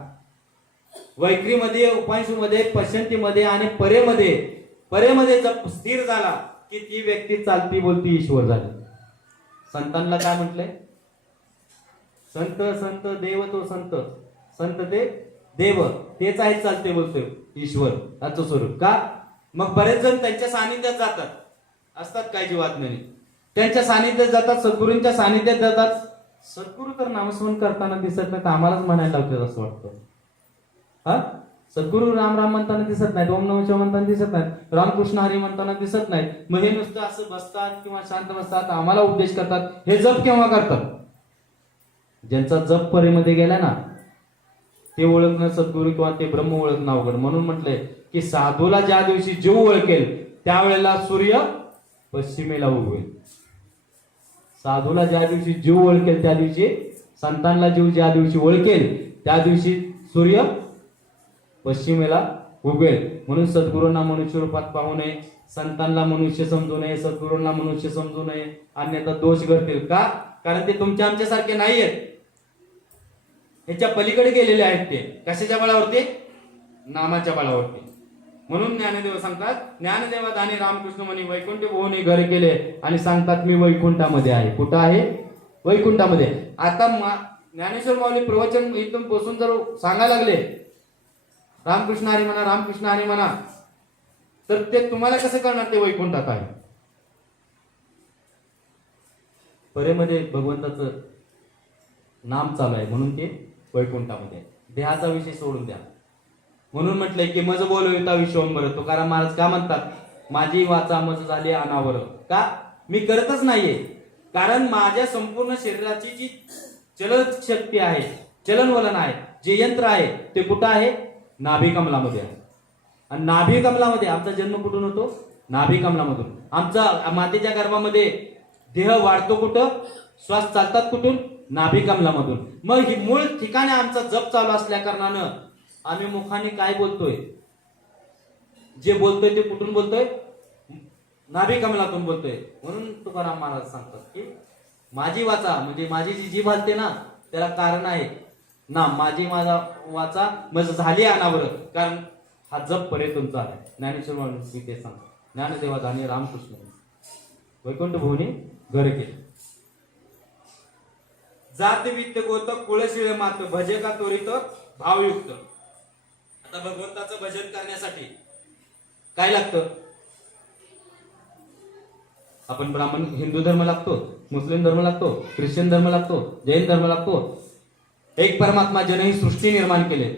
वैखरीमध्ये, उपांशूमध्ये, पश्चंतीमध्ये आणि परेमध्ये, परेमध्ये जप स्थिर झाला की ती व्यक्ती चालती बोलती ईश्वर झाली. संतांना काय म्हटले? संत संत देव तो संत, संत ते देव, तेच आहे चालते बोलते ईश्वर याचं स्वरूप. का? मग बरेच जण त्यांच्या सानिध्यात जातात, असतात काही जीवात्म्याने, त्यांच्या सानिध्यात जातात, सद्गुरूंच्या सानिध्यात जातात. सद्गुरू तर नामस्मरण करताना दिसत नाहीत, आम्हालाच म्हणायला लागतात असं वाटतं. हा, सद्गुरू राम राम म्हणताना दिसत नाहीत, ओम नमः शिवाय म्हणताना दिसत नाहीत, रामकृष्ण हरी म्हणताना दिसत नाहीत. मग हे नुसतं असं बसतात किंवा शांत बसतात, आम्हाला उपदेश करतात. हे जप केव्हा करतात? ज्यांचा जप परेमध्ये गेला ना, ते ओळखणं सद्गुरू किंवा ते ब्रह्म ओळखणं अवघड. म्हणून म्हटलंय की साधूला ज्या दिवशी जीव ओळखेल त्यावेळेला सूर्य पश्चिमेला उगवेल. साधूला ज्या दिवशी जीव ओळखेल त्या दिवशी, संतांना जीव ज्या दिवशी ओळखेल त्या दिवशी सूर्य पश्चिमेला उगवेल. म्हणून सद्गुरूंना मनुष्य रूपात पाहू नये, संतांना मनुष्य समजू नये, सद्गुरूंना मनुष्य समजू नये, अन्यथा दोष घडतील. का? कारण ते तुमच्या आमच्यासारखे नाहीयेत. ह्याच्या पलीकडे गेलेले आहेत ते कशाच्या बळावरती? नामाच्या बळावरती. म्हणून ज्ञानदेव सांगतात, ज्ञानदेवा दानी रामकृष्ण म्हणी वैकुंठ भुवनी घर केले, आणि सांगतात मी वैकुंठामध्ये आहे. कुठं आहे? वैकुंठामध्ये. आता ज्ञानेश्वर माऊली प्रवचन इथून बसून जर सांगायला लागले रामकृष्ण हरी म्हणा, रामकृष्ण हरी म्हणा, तर ते तुम्हाला कसं कळणार ते वैकुंठात आहे? परेमध्ये भगवंताचं नाम चालू आहे म्हणून ते वैकुंठामध्ये आहे. देहाचा विषय सोडून द्या. म्हणून म्हटलंय की मज बोलविता विश्वंभर. तुकाराम महाराज का म्हणतात, माझी वाचा मज झाली अनावर. का? मी करतच नाहीये. कारण माझ्या संपूर्ण शरीराची जी चलन शक्ती आहे, चलनवलन आहे, जे यंत्र आहे ते कुठं आहे? नाभी कमलामध्ये आहे. आणि नाभी कमलामध्ये आमचा जन्म कुठून होतो? नाभी कमलामधून. आमचा मातेच्या गर्भामध्ये देह वाढतो कुठं? श्वास चालतात कुठून? नाभी कमलामधून. मग ही मूळ ठिकाणी आमचा जप चालू असल्या कारणानं आम्ही मुखाने काय बोलतोय? जे बोलतोय ते कुठून बोलतोय? नाभी कमलातून बोलतोय. म्हणून तुकाराम महाराज सांगतात की माझी वाचा म्हणजे माझी जी जीभ हलते ना त्याला कारण आहे ना. माझा वाचा मज झाली अनावर. कारण हा जप परे तुमचा आहे. ज्ञानेश्वर माऊली ते सांगतात, ज्ञानदेवा दानी रामकृष्ण वैकुंठ भुवनी घर केले. जात वित्त गोत कुळशिळ मात भजे का त्वरित भावयुक्त. आता भगवंताचं भजन करण्यासाठी काय लागतं? आपण ब्राह्मण हिंदू धर्म लागतो, मुस्लिम धर्म लागतो, ख्रिश्चन धर्म लागतो, जैन धर्म लागतो. एक परमात्मा ज्याने ही सृष्टी निर्माण केली,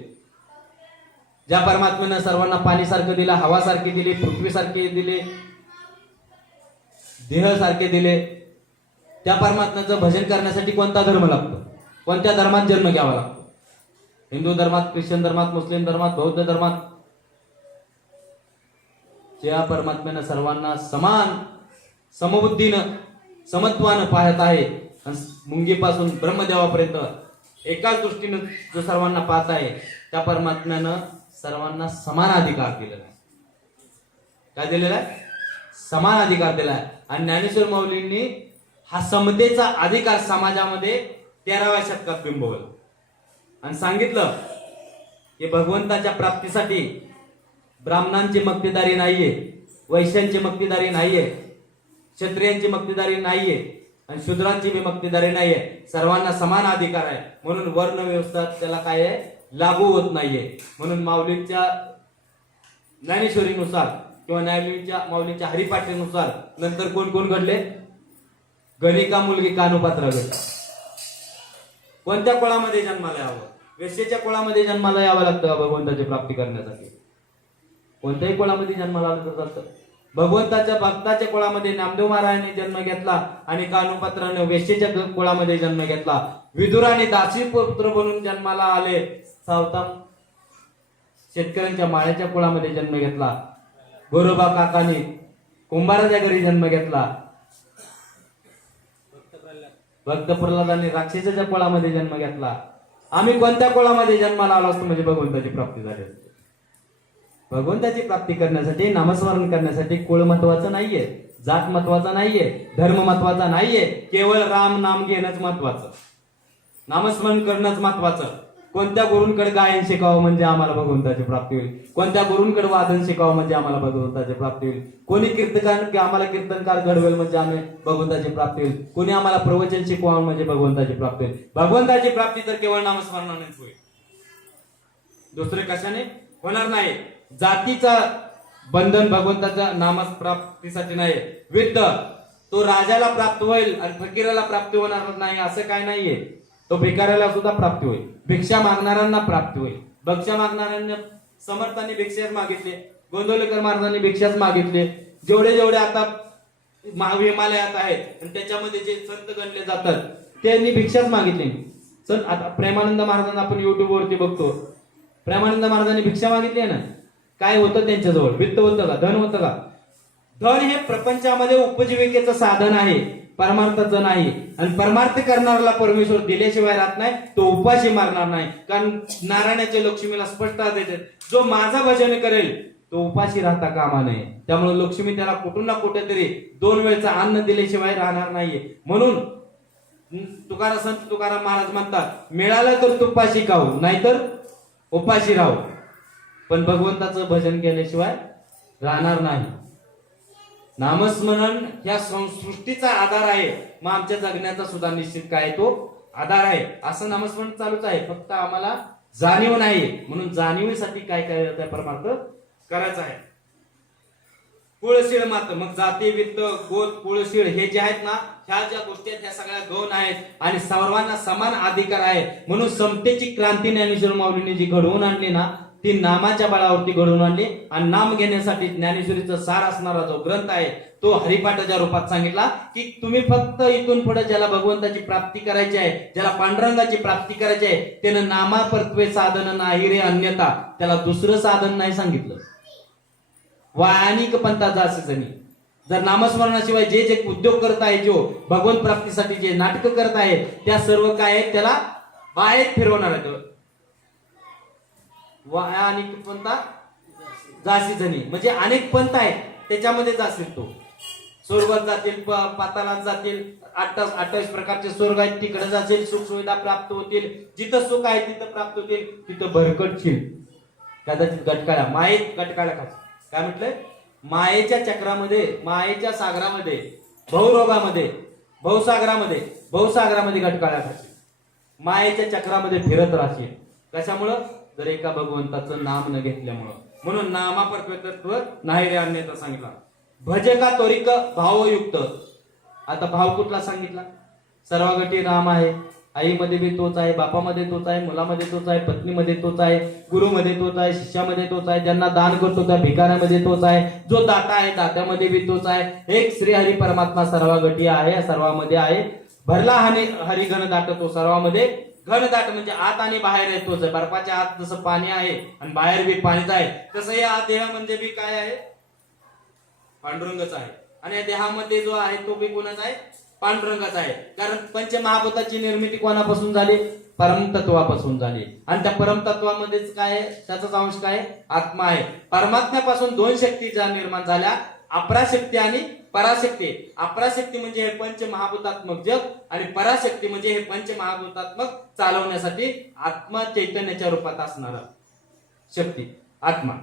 ज्या परमात्म्यानं सर्वांना पाणी सारखं दिलं, हवा सारखी दिली, पृथ्वी सारखी दिली, देह सारखे दिले, त्या परमात्म्याचं भजन करण्यासाठी कोणता धर्म लागतो? कोणत्या धर्मात जन्म घ्यावा लागतो? हिंदू धर्मात, ख्रिश्चन धर्मात, मुस्लिम धर्मात, बौद्ध धर्मात. ज्या परमात्म्यानं सर्वांना समान समबुद्धीनं समत्वानं पाहत आहे, मुंगीपासून ब्रह्मदेवापर्यंत एकाच दृष्टीनं जो सर्वांना पाहत आहे, त्या परमात्म्यानं सर्वांना समान अधिकार दिलेला आहे. काय दिलेला आहे? समान अधिकार दिलाय. आणि ज्ञानेश्वर माऊलींनी हा समतेचा अधिकार समाजामध्ये 13व्या शतकात बिंबवला आणि सांगितलं की भगवंताच्या प्राप्तीसाठी ब्राह्मणांची मक्तेदारी नाहीये, वैश्यांची मक्तेदारी नाहीये, क्षत्रियांची मक्तेदारी नाहीये आणि शूद्रांची बी मक्तेदारी नाहीये. सर्वांना समान अधिकार आहे. म्हणून वर्ण व्यवस्था त्याला काय आहे? लागू होत नाहीये. म्हणून माऊलींच्या ज्ञानेश्वरीनुसार किंवा माऊलींच्या हरिपाठेनुसार नंतर कोण कोण घडले? गणिका मुलगी कानुपात्रा घडली. कोणत्या कुळामध्ये जन्माला यावं? वेश्येच्या कुळामध्ये जन्माला यावं लागतं भगवंताची प्राप्ती करण्यासाठी. कोणत्याही कुळामध्ये जन्माला आलं तर चालतं. भगवंताच्या भक्ताच्या कुळामध्ये नामदेव महाराजांनी जन्म घेतला आणि कानुपात्राने वेश्येच्या कुळामध्ये जन्म घेतला. विदुराने दासी पुत्र बनून जन्माला आले. सावताम शेतकऱ्यांच्या माळ्याच्या कुळामध्ये जन्म घेतला. गोरोबा काकाने कुंभाराच्या घरी जन्म घेतला. भक्त प्रल्हादांनी राक्षसाच्या कुळामध्ये जन्म घेतला. आम्ही कोणत्या कुळामध्ये जन्माला आलो असतो म्हणजे भगवंताची प्राप्ती झाली असते. भगवंताची प्राप्ती करण्यासाठी, नामस्मरण करण्यासाठी कुळ महत्वाचं नाहीये, जात महत्वाचा नाहीये, धर्म महत्वाचा नाहीये. केवळ राम नाम घेणंच महत्वाचं, नामस्मरण करणंच महत्वाचं. कोणत्या गुरूंकडे गायन शिकावं म्हणजे आम्हाला भगवंताची प्राप्ती होईल. कोणत्या गुरूंकडे वादन शिकावं म्हणजे आम्हाला भगवंताची प्राप्ती होईल. कोणी कीर्तनकार आम्हाला कीर्तनकार घडवेल म्हणजे आम्ही भगवंताची प्राप्ती होईल. कोणी आम्हाला प्रवचन शिकवावं म्हणजे भगवंताची प्राप्ती होईल. भगवंताची प्राप्ती तर केवळ नामस्मरणानेच होईल, दुसरे कशाने होणार नाही. जातीचा बंधन भगवंताच्या नामस प्राप्तीसाठी नाही. विद्ध तो राजाला प्राप्त होईल आणि फकीराला प्राप्ती होणार नाही असं काय नाहीये. तो भिकाऱ्याला सुद्धा प्राप्ती होईल, भिक्षा मागणाऱ्यांना प्राप्ती होईल. भिक्षा मागणाऱ्यांना समर्थांनी भिक्षाच मागितले, गोंदवलेकर महाराजांनी भिक्षाच मागितले. जेवढे जेवढे आता हिमालयात आहेत आणि त्याच्यामध्ये जे संत गणले जातात त्यांनी भिक्षाच मागितली. आता प्रेमानंद महाराजांना आपण युट्यूब वरती बघतो, प्रेमानंद महाराजांनी भिक्षा मागितली आहे ना. काय होतं त्यांच्याजवळ? वित्त होतं का? धन होतं का? धन हे प्रपंचामध्ये उपजीविकेचं साधन आहे, परमार्थाचं नाही. आणि परमार्थ करणाऱ्याला परमेश्वर दिल्याशिवाय राहत नाही, तो उपाशी मारणार नाही. कारण नारायणाच्या लक्ष्मीला स्पष्ट देते, जो माझं भजन करेल तो उपाशी राहता कामा नये. त्यामुळे लक्ष्मी त्याला कुठून ना कुठेतरी 2 वेळचं अन्न दिल्याशिवाय राहणार नाहीये. म्हणून तुकाराम संत तुकाराम महाराज म्हणतात, मिळालं तर तुपाशी खाऊ, नाहीतर उपाशी राहू, पण भगवंताचं भजन केल्याशिवाय राहणार नाही. नामस्मरण ह्या सृष्टीचा आधार आहे, मग आमच्या जगण्याचा सुद्धा निश्चित काय तो आधार आहे. असं नामस्मरण चालूच आहे, फक्त आम्हाला जाणीव नाही, म्हणून जाणीवेसाठी काय काय त्या परमार्थ करायचं आहे. कुळशीळ मात्र मग जाती वित्त गोत कुळशीळ हे जे आहेत ना, ह्या ज्या गोष्टी आहेत ह्या सगळ्या गौण आहेत आणि सर्वांना समान अधिकार आहे. म्हणून समतेची क्रांती ज्ञानेश्वर माऊलीने जी घडवून आणली ना, ती नामाच्या बळावरती घडवून आणली. आणि नाम घेण्यासाठी ज्ञानेश्वरीचा सार असणारा जो ग्रंथ आहे तो हरिपाठाच्या रूपात सांगितला की तुम्ही फक्त इथून पुढे ज्याला भगवंताची प्राप्ती करायची आहे, ज्याला पांडुरंगाची प्राप्ती करायची आहे, त्यानं नामापर्त्वे साधन नाही रे अन्यथा, त्याला दुसरं साधन नाही सांगितलं. वायानिक पंथाचा असे जणी जर नामस्मरणाशिवाय जे जे उद्योग करत आहे, जो भगवंत प्राप्तीसाठी जे नाटक करत आहे, त्या सर्व काय आहेत त्याला बाहेर फिरवणार आहेत. वायानिक पंथा जासी जणी म्हणजे अनेक पंथ आहेत, त्याच्यामध्ये जाशील तो. स्वर्गात जातील, पाताळात जातील, 28 प्रकारचे स्वर्ग आहेत, तिकडे जातील, सुख सुविधा प्राप्त होतील, जिथं सुख आहे तिथं प्राप्त होतील, तिथं भरकटशील. कदाचित गटकाळ्या मायेत गटकाळ्या खायचं काय म्हटलंय, मायेच्या चक्रामध्ये, मायेच्या सागरामध्ये, भवरोगामध्ये, भवसागरामध्ये गटकाळ्या खाशील, मायेच्या चक्रामध्ये फिरत राहशील. कशामुळं, जर एका भगवंताचं नाम न घेतल्यामुळं. म्हणून नामापर्यंतत्व नाही रे अन्यथा सांगितला. भजका त्वरिक भावयुक्त. आता भाव कुठला सांगितला, सर्वागटी राम आहे, आईमध्ये बी तोच आहे, बापामध्ये तोच आहे, मुलामध्ये तोच आहे, पत्नीमध्ये तोच आहे, गुरुमध्ये तोच आहे, शिष्यामध्ये तोच आहे, ज्यांना दान करतो त्या भिकाऱ्यामध्ये तोच आहे, जो दाता आहे दात्यामध्ये बी तोच आहे. एक श्री हरी परमात्मा सर्वागटी आहे, सर्वांमध्ये आहे. भरला हरिगण दाट तो सर्वांमध्ये घनदाट म्हणजे आत आणि बाहेर आहे तोच आहे. बर्फाच्या आत जसं पाणी आहे आणि बाहेर बी पाणीच आहे, तसं या देह म्हणजे बी काय आहे, पांडुरंगच आहे. आणि या देहामध्ये जो आहे तो बी कोणाचा आहे, पांडुरंगाचा आहे. कारण पंचमहाभूताची निर्मिती कोणापासून झाली, परमतत्वापासून झाली. आणि त्या परमतत्वामध्येच काय आहे, त्याचाच अंश काय आहे, आत्मा आहे. परमात्म्यापासून दोन शक्ती ज्या निर्माण झाल्या, अपराशक्ती आणि पराशक्ती. अपराशक्ती म्हणजे हे पंचमहाभूतात्मक जग आणि पराशक्ती म्हणजे हे पंचमहाभूतात्मक चालवण्यासाठी आत्मा चैतन्याच्या रूपात असणारा शक्ती. आत्मा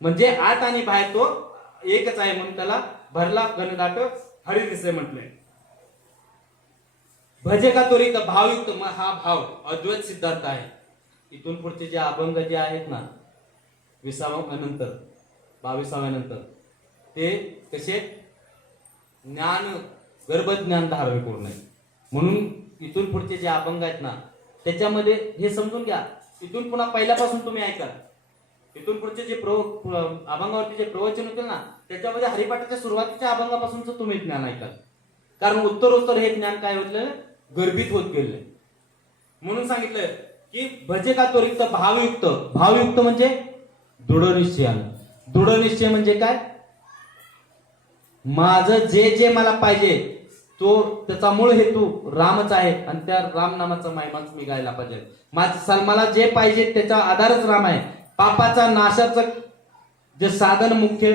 म्हणजे आत आणि बाहेर तो एकच आहे, म्हणून त्याला भरला घनदाट हरिदिसे म्हटलंय. भजे का त्वरित भावयुक्त, हा भाव अद्वैत सिद्धांत आहे. इथून पुढचे जे अभंग जे आहेत ना, 20व्या नंतर 22व्या नंतर ते कसे ज्ञान गर्भज्ञान धारण करू नये, म्हणून इथून पुढचे जे अभंग आहेत ना त्याच्यामध्ये हे समजून घ्या. इथून पुन्हा पहिल्यापासून तुम्ही ऐका. इथून पुढचे जे अभंगावरती जे प्रवचन होते ना, त्याच्यामध्ये हरिपाठाच्या सुरुवातीच्या अभंगापासूनच तुम्ही ज्ञान ऐकाल. कारण उत्तर हे ज्ञान काय होतं, गर्भित होत गेले. म्हणून सांगितलं की भजे का त्वरित भावयुक्त. भावयुक्त म्हणजे दृढ निश्चयानं. दृढ निश्चय म्हणजे काय, माझं जे जे मला पाहिजे तो त्याचा मूळ हेतू रामच आहे आणि त्या राम नामाचा महिमाच मी गायला पाहिजे. मला जे पाहिजे त्याचा आधारच राम आहे. पापाचा नाशाचं जे साधन मुख्य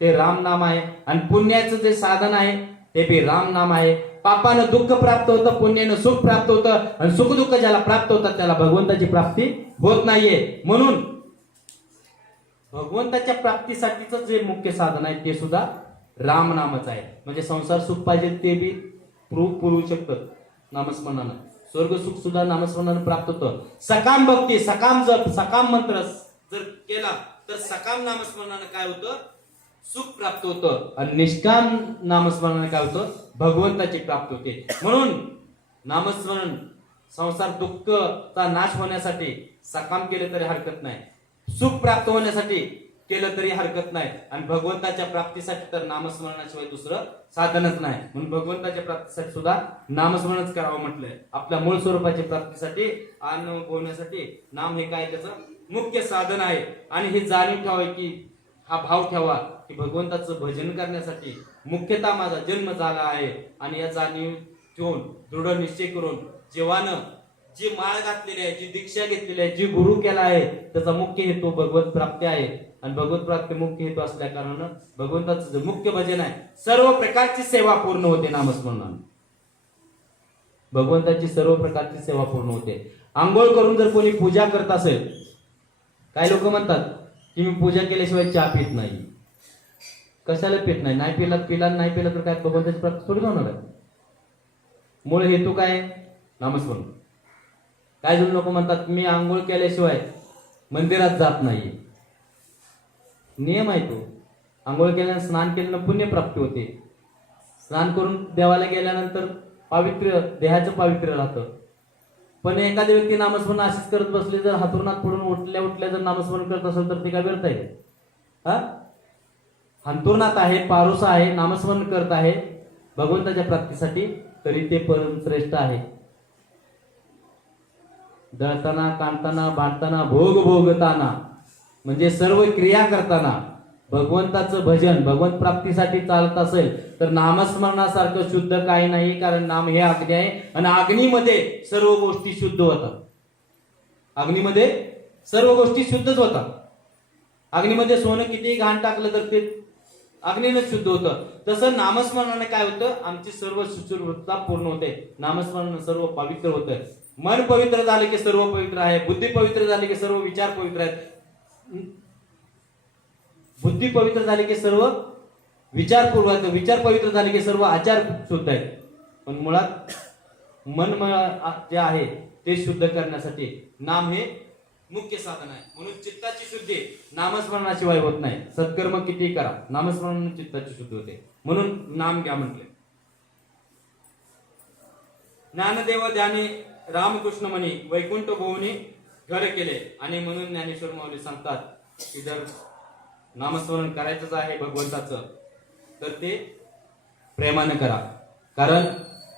ते राम नाम आहे आणि पुण्याचं जे साधन आहे ते बी राम नाम आहे. पापानं दुःख प्राप्त होतं, पुण्यानं सुख प्राप्त होतं आणि सुख दुःख ज्याला प्राप्त होतं त्याला भगवंताची प्राप्ती होत नाहीये. म्हणून भगवंताच्या प्राप्तीसाठीच जे मुख्य साधन आहे ते सुद्धा राम नामच आहे. म्हणजे संसार सुख पाहिजे ते बी पुरवू शकतं नामस्मरणानं. स्वर्ग सुख सुद्धा नामस्मरणानं प्राप्त होतं. सकाम भक्ती, सकाम जप, सकाम मंत्र जर केला तर सकाम नामस्मरणानं काय होतं, सुख प्राप्त होतं. आणि निष्काम नामस्मरणाने काय होतं, भगवंताची प्राप्त होते. म्हणून नामस्मरण संसार दुःखचा नाश होण्यासाठी सकाम केले तरी हरकत नाही, सुख प्राप्त होण्यासाठी केलं तरी हरकत नाही आणि भगवंताच्या प्राप्तीसाठी तर नामस्मरणाशिवाय दुसरं साधनच नाही. म्हणून भगवंताच्या प्राप्तीसाठी सुद्धा नामस्मरणच करावं म्हटलंय. आपल्या मूळ स्वरूपाच्या प्राप्तीसाठी अनुभवण्यासाठी नाम हे काय त्याचं मुख्य साधन आहे. आणि हे जाणीव ठेवाय की हा भाव ठेवा की भगवंताचं भजन करण्यासाठी मुख्यतः माझा जन्म झाला आहे. आणि या जाणीव ठेवून दृढ निश्चय करून जीवानं जी माळ घातलेली आहे, जी दीक्षा घेतलेली आहे, जी गुरु केला आहे त्याचा मुख्य हेतू भगवत प्राप्ती आहे. आणि भगवत प्राप्ती मुख्य हेतू असल्या कारणानं भगवंताचं जे मुख्य भजन आहे, सर्व प्रकारची सेवा पूर्ण होते नामस्मरणाने. भगवंताची सर्व प्रकारची सेवा पूर्ण होते. आंघोळ करून जर कोणी पूजा करत असेल, काही लोक म्हणतात की मी पूजा केल्याशिवाय चहा पित नाही. कशाला पित नाही? नाही पिला नाही पिला तर काय भगवंताची प्राप्ती थोडी होणार आहे? मूळ हेतू काय? नामस्मरण. काय जण लोक म्हणतात मी आंघोळ केल्याशिवाय मंदिरात जात नाही. नियम आहे तो. आंघोळ केल्यानं, स्नान केल्यानं पुण्य प्राप्ती होते. स्नान करून देवाला गेल्यानंतर पावित्र्य, देहाचं पावित्र्य राहतं. पण एखादी व्यक्ती नामस्मरण अशीच करत बसली, जर हातुरणात पडून उठल्या जर नामस्मरण करत असेल तर ते काय व्यर्थ आहे का? अंतुरणात आहे, पारोसा आहे, नामस्मरण करत आहे भगवंताच्या प्राप्तीसाठी, तरी ते परम श्रेष्ठ आहे. दळताना, कांडताना, बांधताना, भोग भोगताना, म्हणजे सर्व क्रिया करताना भगवंताचं भजन, भगवंत प्राप्तीसाठी चालत असेल तर नामस्मरणासारखं शुद्ध काही नाही. कारण नाम हे अग्नी आहे आणि अग्नीमध्ये सर्व गोष्टी शुद्ध होतात. अग्नीमध्ये सर्व गोष्टी शुद्धच होतात. अग्नीमध्ये सोनं कितीही घाण टाकलं तर ते अग्नीनं शुद्ध होतं. तसं नामस्मरणाने काय होतं? आमची सर्व शुचिर्भूतता पूर्ण होते. नामस्मरण सर्व पवित्र होतं. मन पवित्र झाले की सर्व पवित्र आहे. बुद्धी पवित्र झाली की सर्व विचार पवित्र आहेत. बुद्धी पवित्र झाली की सर्व विचारपूर्वक, विचार पवित्र झाले की सर्व आचार शुद्ध आहेत. पण मुळात मन जे आहे ते शुद्ध करण्यासाठी नाम हे मुख्य साधन आहे. म्हणून चित्ताची शुद्धी नामस्मरणाशिवाय होत नाही. सत्कर्म किती करा, नामस्मरण चित्ताची शुद्धी होते. म्हणून नाम घ्या म्हटले. ज्ञानदेव ध्याने रामकृष्ण म्हणी वैकुंठ भुवनी घर केले. आणि म्हणून ज्ञानेश्वर माऊली सांगतात की जर नामस्मरण करायचंच आहे भगवंताचं तर ते प्रेमाने करा. कारण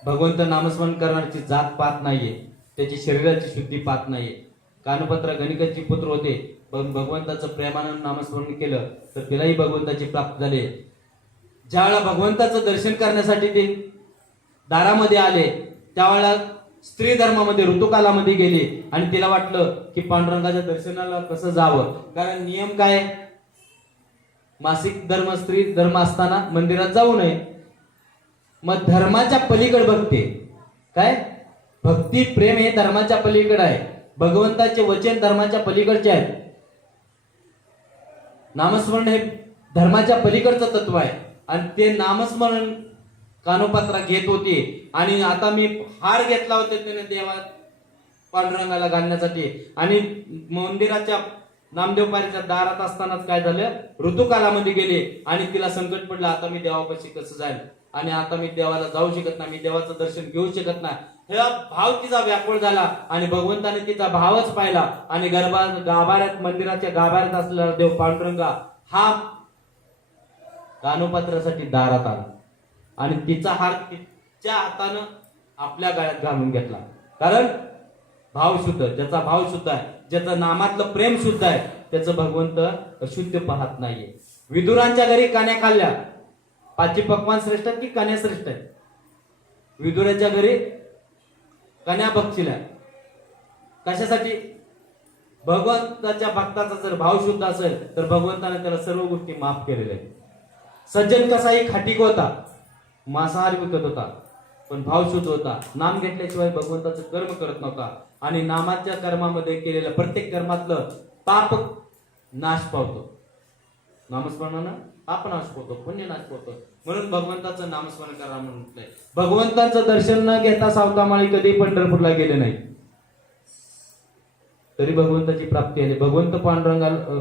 भगवंत नामस्मरण करण्याची जात पात नाहीये, त्याची शरीराची शुद्धी पात नाहीये. कानपत्र गणिकाचे पुत्र होते, पण भगवंताचं प्रेमानं नामस्मरण केलं तर तिलाही भगवंताची प्राप्ती झाली. ज्यावेळेला भगवंताचं दर्शन करण्यासाठी ते दारामध्ये आले त्यावेळेला स्त्री धर्मामध्ये, ऋतुकालामध्ये गेले आणि तिला वाटलं की पांडुरंगाच्या दर्शनाला कसं जावं. कारण नियम काय? मासिक धर्म, स्त्री धर्म असताना मंदिरात जाऊ नये. मग धर्माच्या पलीकडे बघते काय? भक्ती प्रेम हे धर्माच्या पलीकडे आहे. भगवंताचे वचन धर्माच्या पलीकडचे आहेत. नामस्मरण हे धर्माच्या पलीकडचं तत्व आहे. आणि ते नामस्मरण कानोपात्रा घेत होते. आणि आता मी हार घेतला होता त्याने देवा पांडुरंगाला घालण्यासाठी. आणि मंदिराच्या नामदेवपारीच्या दारात असतानाच काय झालं? ऋतुकालामध्ये गेले आणि तिला संकट पडलं, आता मी देवापाशी कसं जाईल आणि आता मी देवाला जाऊ शकत नाही, मी देवाचं दर्शन घेऊ शकत नाही. हा भाव तिचा व्याकुळ झाला आणि भगवंताने तिचा भावच पाहिला. आणि गाभाऱ्यात, मंदिराच्या गाभाऱ्यात असलेला देव पांडुरंगा हा कानोपात्रासाठी दारात आला आणि तिचा हार तिच्या हातानं आपल्या गळ्यात घालून घेतला. कारण भाव शुद्ध, ज्याचा भाव शुद्ध आहे, ज्याचं नामातलं प्रेम शुद्ध आहे, त्याचं भगवंत अशुद्ध पाहत नाहीये. विदुरांच्या घरी कान्या खाल्ल्या. पाची पक्वान श्रेष्ठ आहेत की कान्या श्रेष्ठ आहेत? विदुराच्या घरी कन्या बक्षिल्या. कशासाठी? भगवंताच्या भक्ताचा जर भाव शुद्ध असेल तर भगवंताने त्याला सर्व गोष्टी माफ केलेल्या आहेत. सज्जन कसाही खाटीक होता, मांसाहारी विकत होता, पण भाव शुद्ध होता. नाम घेतल्याशिवाय भगवंताचं कर्म करत नव्हता. आणि नामाच्या कर्मामध्ये केलेलं प्रत्येक कर्मातलं पाप नाश पावतो. नामस्मरणानं पाप नाश पावतो, पुण्य नाश पावतो. म्हणून भगवंताचं नामस्मरण करा म्हणून म्हटलंय. भगवंताचं दर्शन न घेता सावतामाळी कधी पंढरपूरला गेले नाही, तरी भगवंताची प्राप्ती आली. भगवंत पांडुरंगाला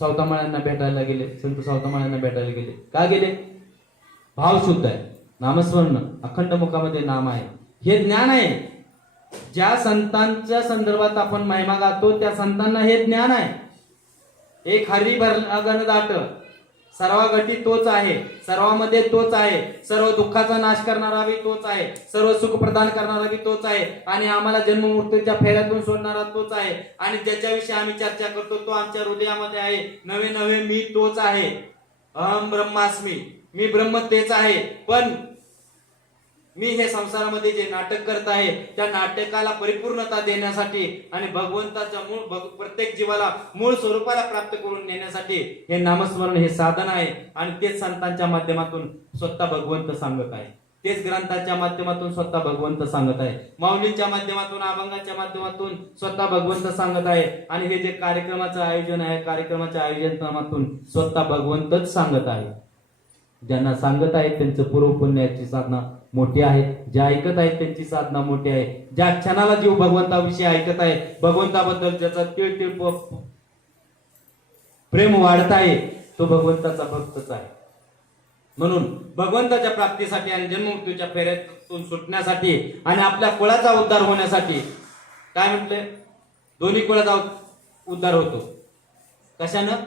सावतामाळ्यांना भेटायला गेले, संत सावतामाळ्यांना भेटायला गेले. का गेले? भाव शुद्ध आहे. नामस्मरण, अखंड मुखामध्ये नाम आहे, हे ज्ञान आहे. ज्या संतांच्या संदर्भात आपण महिमा गातो त्या संतांना हे ज्ञान आहे. एक हरी भरगन दाट, सर्व गती तोच आहे, सर्वांमध्ये तोच आहे, सर्व दुःखाचा नाश करणारा बी तोच आहे, सर्व सुख प्रदान करणारा बी तोच आहे, आणि आम्हाला जन्म मृत्यूच्या फेऱ्यातून सोडणारा तोच आहे. आणि ज्याच्याविषयी आम्ही चर्चा करतो तो आमच्या हृदयामध्ये आहे. नवे नवे मी तोच आहे. अहम ब्रह्मास्मी, मी ब्रह्म तेच आहे. पण मी हे संसारामध्ये जे नाटक करत आहे त्या नाटकाला परिपूर्णता देण्यासाठी आणि भगवंताच्या मूळ प्रत्येक जीवाला मूळ स्वरूपाला प्राप्त करून नेण्यासाठी हे नामस्मरण हे साधन आहे. आणि तेच संतांच्या माध्यमातून स्वतः भगवंत सांगत आहे. तेच ग्रंथाच्या माध्यमातून स्वतः भगवंत सांगत आहे, माऊलीच्या माध्यमातून, अभंगाच्या माध्यमातून स्वतः भगवंत सांगत आहे. आणि हे जे कार्यक्रमाचं आयोजन आहे, कार्यक्रमाच्या आयोजनातून स्वतः भगवंतच सांगत आहे. ज्यांना सांगत आहेत त्यांचं पूर्व पुण्याची साधना मोठी आहे, जे ऐकत आहेत त्यांची साधना मोठी आहे. ज्या क्षणाला जीव भगवंताविषयी ऐकत आहे, भगवंताबद्दल ज्याचा तिळ प्रेम वाढत आहे, तो भगवंताचा भक्तच आहे. म्हणून भगवंताच्या प्राप्तीसाठी आणि जन्ममृत्यूच्या फेऱ्यातून सुटण्यासाठी आणि आपल्या कुळाचा उद्धार होण्यासाठी काय म्हटलंय, दोन्ही कुळाचा उद्धार होतो. कशानं?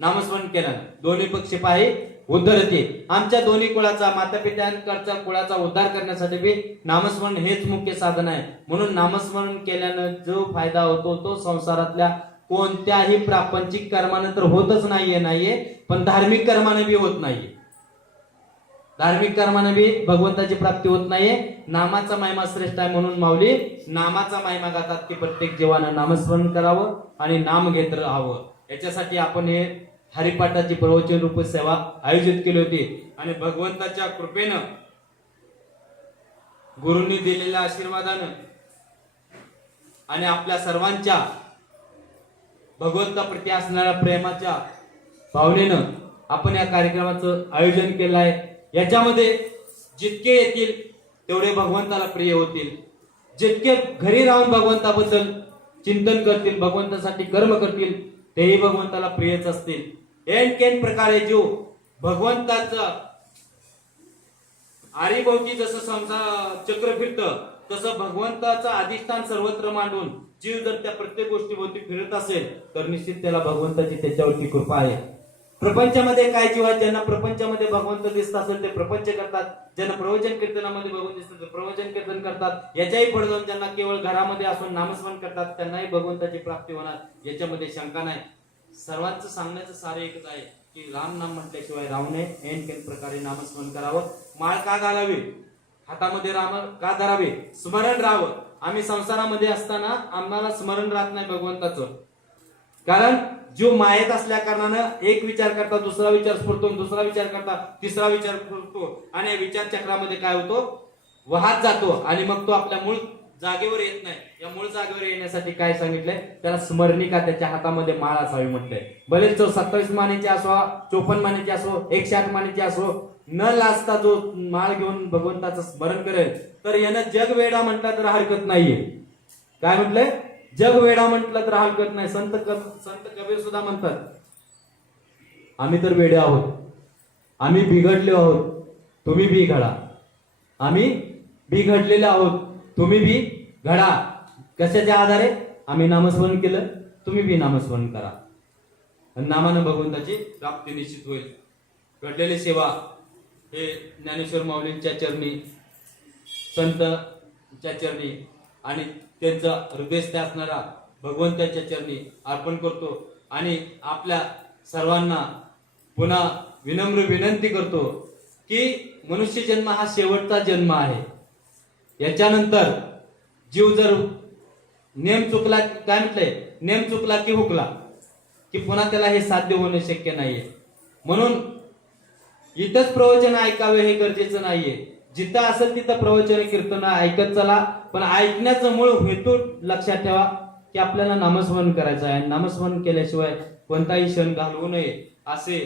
नामस्मरण केल्यानं. दोन्ही पक्षी पायी उद्धरते. आमच्या दोन्ही कुळाचा, माता पित्यांकडच्या कुळाचा उद्धार करण्यासाठी बी नामस्मरण हेच मुख्य साधन आहे. म्हणून नामस्मरण केल्यानं जो फायदा होतो तो संसारातल्या कोणत्याही प्रापंचिक कर्मानं तर होतच नाहीये, पण धार्मिक कर्माने बी होत नाहीये. धार्मिक कर्माने बी भगवंताची प्राप्ती होत नाहीये. नामाचा महिमा श्रेष्ठ आहे म्हणून माऊली नामाचा महिमा गातात की प्रत्येक जीवानं नामस्मरण करावं आणि नाम घेत राहावं. याच्यासाठी आपण हे हरिपाठाची प्रवचन रूप सेवा आयोजित केली होती. आणि भगवंताच्या कृपेनं, गुरूंनी दिलेल्या आशीर्वादानं आणि आपल्या सर्वांच्या भगवंताप्रती असणाऱ्या प्रेमाच्या भावनेनं आपण या कार्यक्रमाचं आयोजन केलं आहे. याच्यामध्ये जितके येतील तेवढे भगवंताला प्रिय होतील. जितके घरी राहून भगवंताबद्दल चिंतन करतील, भगवंतासाठी कर्म करतील, तेही भगवंताला प्रियच असतील. एन प्रकारे जो भगवंताचा आरीभोवती जसं संसार चक्र फिरतं, तसं भगवंताचं अधिष्ठान सर्वत्र मांडून जीव जर त्या प्रत्येक गोष्टीभोवती फिरत असेल तर निश्चित त्याला भगवंताची त्याच्यावरती कृपा आहे. प्रपंचामध्ये काय जीव आहेत, ज्यांना प्रपंचामध्ये भगवंत दिसत असेल ते प्रपंच करतात, ज्यांना प्रवचन कीर्तनामध्ये भगवंत दिसतात ते प्रवचन कीर्तन करतात. याच्याही पुढे जाऊन ज्यांना केवळ घरामध्ये असून नामस्मरण करतात त्यांनाही भगवंताची प्राप्ती होणार, याच्यामध्ये शंका नाही. सर्वांचं सांगण्याचं सारे एकच आहे की राम नाम म्हटल्याशिवाय राहू नये. एन प्रकारे नामस्मरण करावं. माळ का घालावी, हातामध्ये राम का धरावे, स्मरण राहावं. आम्ही संसारामध्ये असताना आम्हाला स्मरण राहत नाही भगवंताचं, कारण जीव मायेत असल्या कारणानं एक विचार करता दुसरा विचार स्फुरतो, दुसरा विचार करता तिसरा विचार स्फुरतो आणि विचार चक्रामध्ये काय होतो, वाहत जातो आणि मग तो आपल्या मूळ जागेवर येत नाही. या मूळ जागेवर येण्यासाठी काय सांगितलंय, त्याला स्मरणिका त्याच्या हातामध्ये माळ असावी म्हटलंय. भले 27 मानेची असो, 54 मानेची असो, 108 मानेची असो, न लाजता जो माळ घेऊन भगवंताचं स्मरण करेल तर यानं जग वेडा म्हटलं तर हरकत नाहीये. काय म्हटलंय, जग वेडा म्हटलं तर हरकत नाही. संत कबीर सुद्धा म्हणतात, आम्ही तर वेडे आहोत, आम्ही बिघडले आहोत, तुम्ही बी घडा. आम्ही बिघडलेले आहोत, तुम्ही बी घडा. कशाच्या आधारे? आम्ही नामस्मरण केलं, तुम्ही बी नामस्मरण करा. नामानं भगवंताची प्राप्ती निश्चित होईल. घडलेली सेवा हे ज्ञानेश्वर माऊलींच्या चरणी, संतच्या चरणी आणि त्यांचा हृदयस्थ असणारा भगवंताच्या चरणी अर्पण करतो. आणि आपल्या सर्वांना पुन्हा विनम्र विनंती करतो की मनुष्य जन्म हा शेवटचा जन्म आहे. याच्यानंतर जीव जर नेम चुकला, काय म्हटलंय, नेम चुकला की हुकला की पुन्हा त्याला हे साध्य होणे शक्य नाहीये. म्हणून इथंच प्रवचन ऐकावे हे गरजेचं नाहीये. जिथं असेल तिथं प्रवचन कीर्तन ऐकत चला, पण ऐकण्याचं मूळ हेतू लक्षात ठेवा की आपल्याला नामस्मरण करायचं आहे. नामस्मरण केल्याशिवाय कोणताही क्षण घालवू नये असे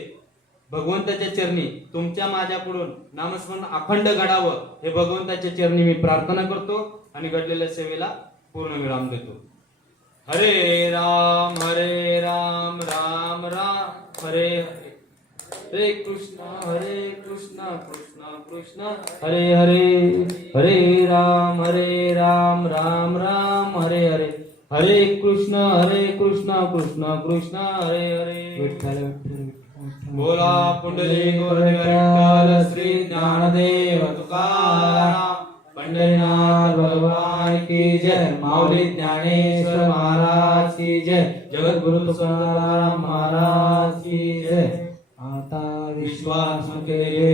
भगवंताच्या चरणी तुमच्या माझ्याकडून नामस्मरण अखंड घडावं हे भगवंताच्या चरणी मी प्रार्थना करतो आणि घडलेल्या सेवेला पूर्ण विराम देतो. हरे राम राम राम हरे हरे, हरे कृष्ण कृष्ण कृष्ण हरे हरे, हरे राम राम राम हरे हरे, हरे कृष्ण कृष्ण कृष्ण हरे हरे. विठ्ठल बोला पुंडलिक विठ्ठल श्री ज्ञानदेव तुकाराम पंढरीनाथ भगवान की जय. माऊली ज्ञानेश्वर महाराज की जय. जगद्गुरु तुकाराम महाराज की जय. आता विश्वास केले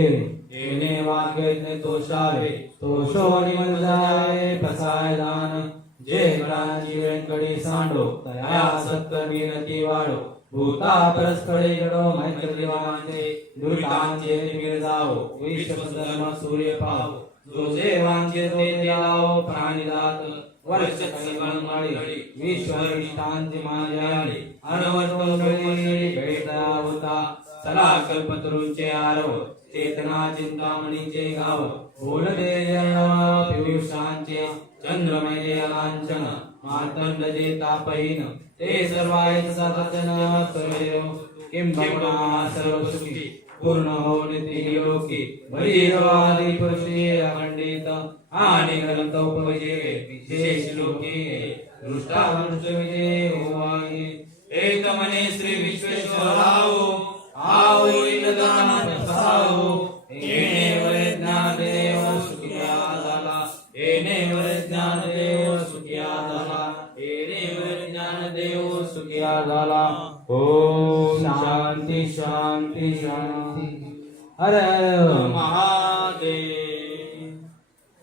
येणे वागणे तोषावे, तोषो निमजावे प्रसाय दान. जे गणांची वेंकडी सांडो तया सत्कर्मी नती वाढो. भूता परस्परे घडो मैत्री वांदे, दुरितांचे निमिर जावो. विश्व धर्म सूर्य पावो. जो जे वांछित ते लावो प्राणिदात वर्ष सकळमळी विश्वनिष्ठांती माझ्याळी अनवटोंडळी भेटा होता चला कल्पतरूंचे आरव चेतना चिंतामणीचे गाव बोलते पियुषांचे चंद्रमय लांछन मार्तंडजे तापहीन ते सर्वायत सततन सर्वदेव किंबहुना सर्वसुखी पूर्ण होती लोकी बरीवादी पुरुषी अखंडित आणि ग्रंथ उपजे विशेष लोकी दृष्टादृष्ट विजय होवाई एक मने श्री विश्वेश्वराओ आओ इंद्रदान प्रसाओ येणे वरे ज्ञानदेव सुखिया झाला येणे वरे ज्ञानदेव सुखिया झाला येणे वरे ज्ञानदेव सुखिया झाला ओम शांती शांती शांती हर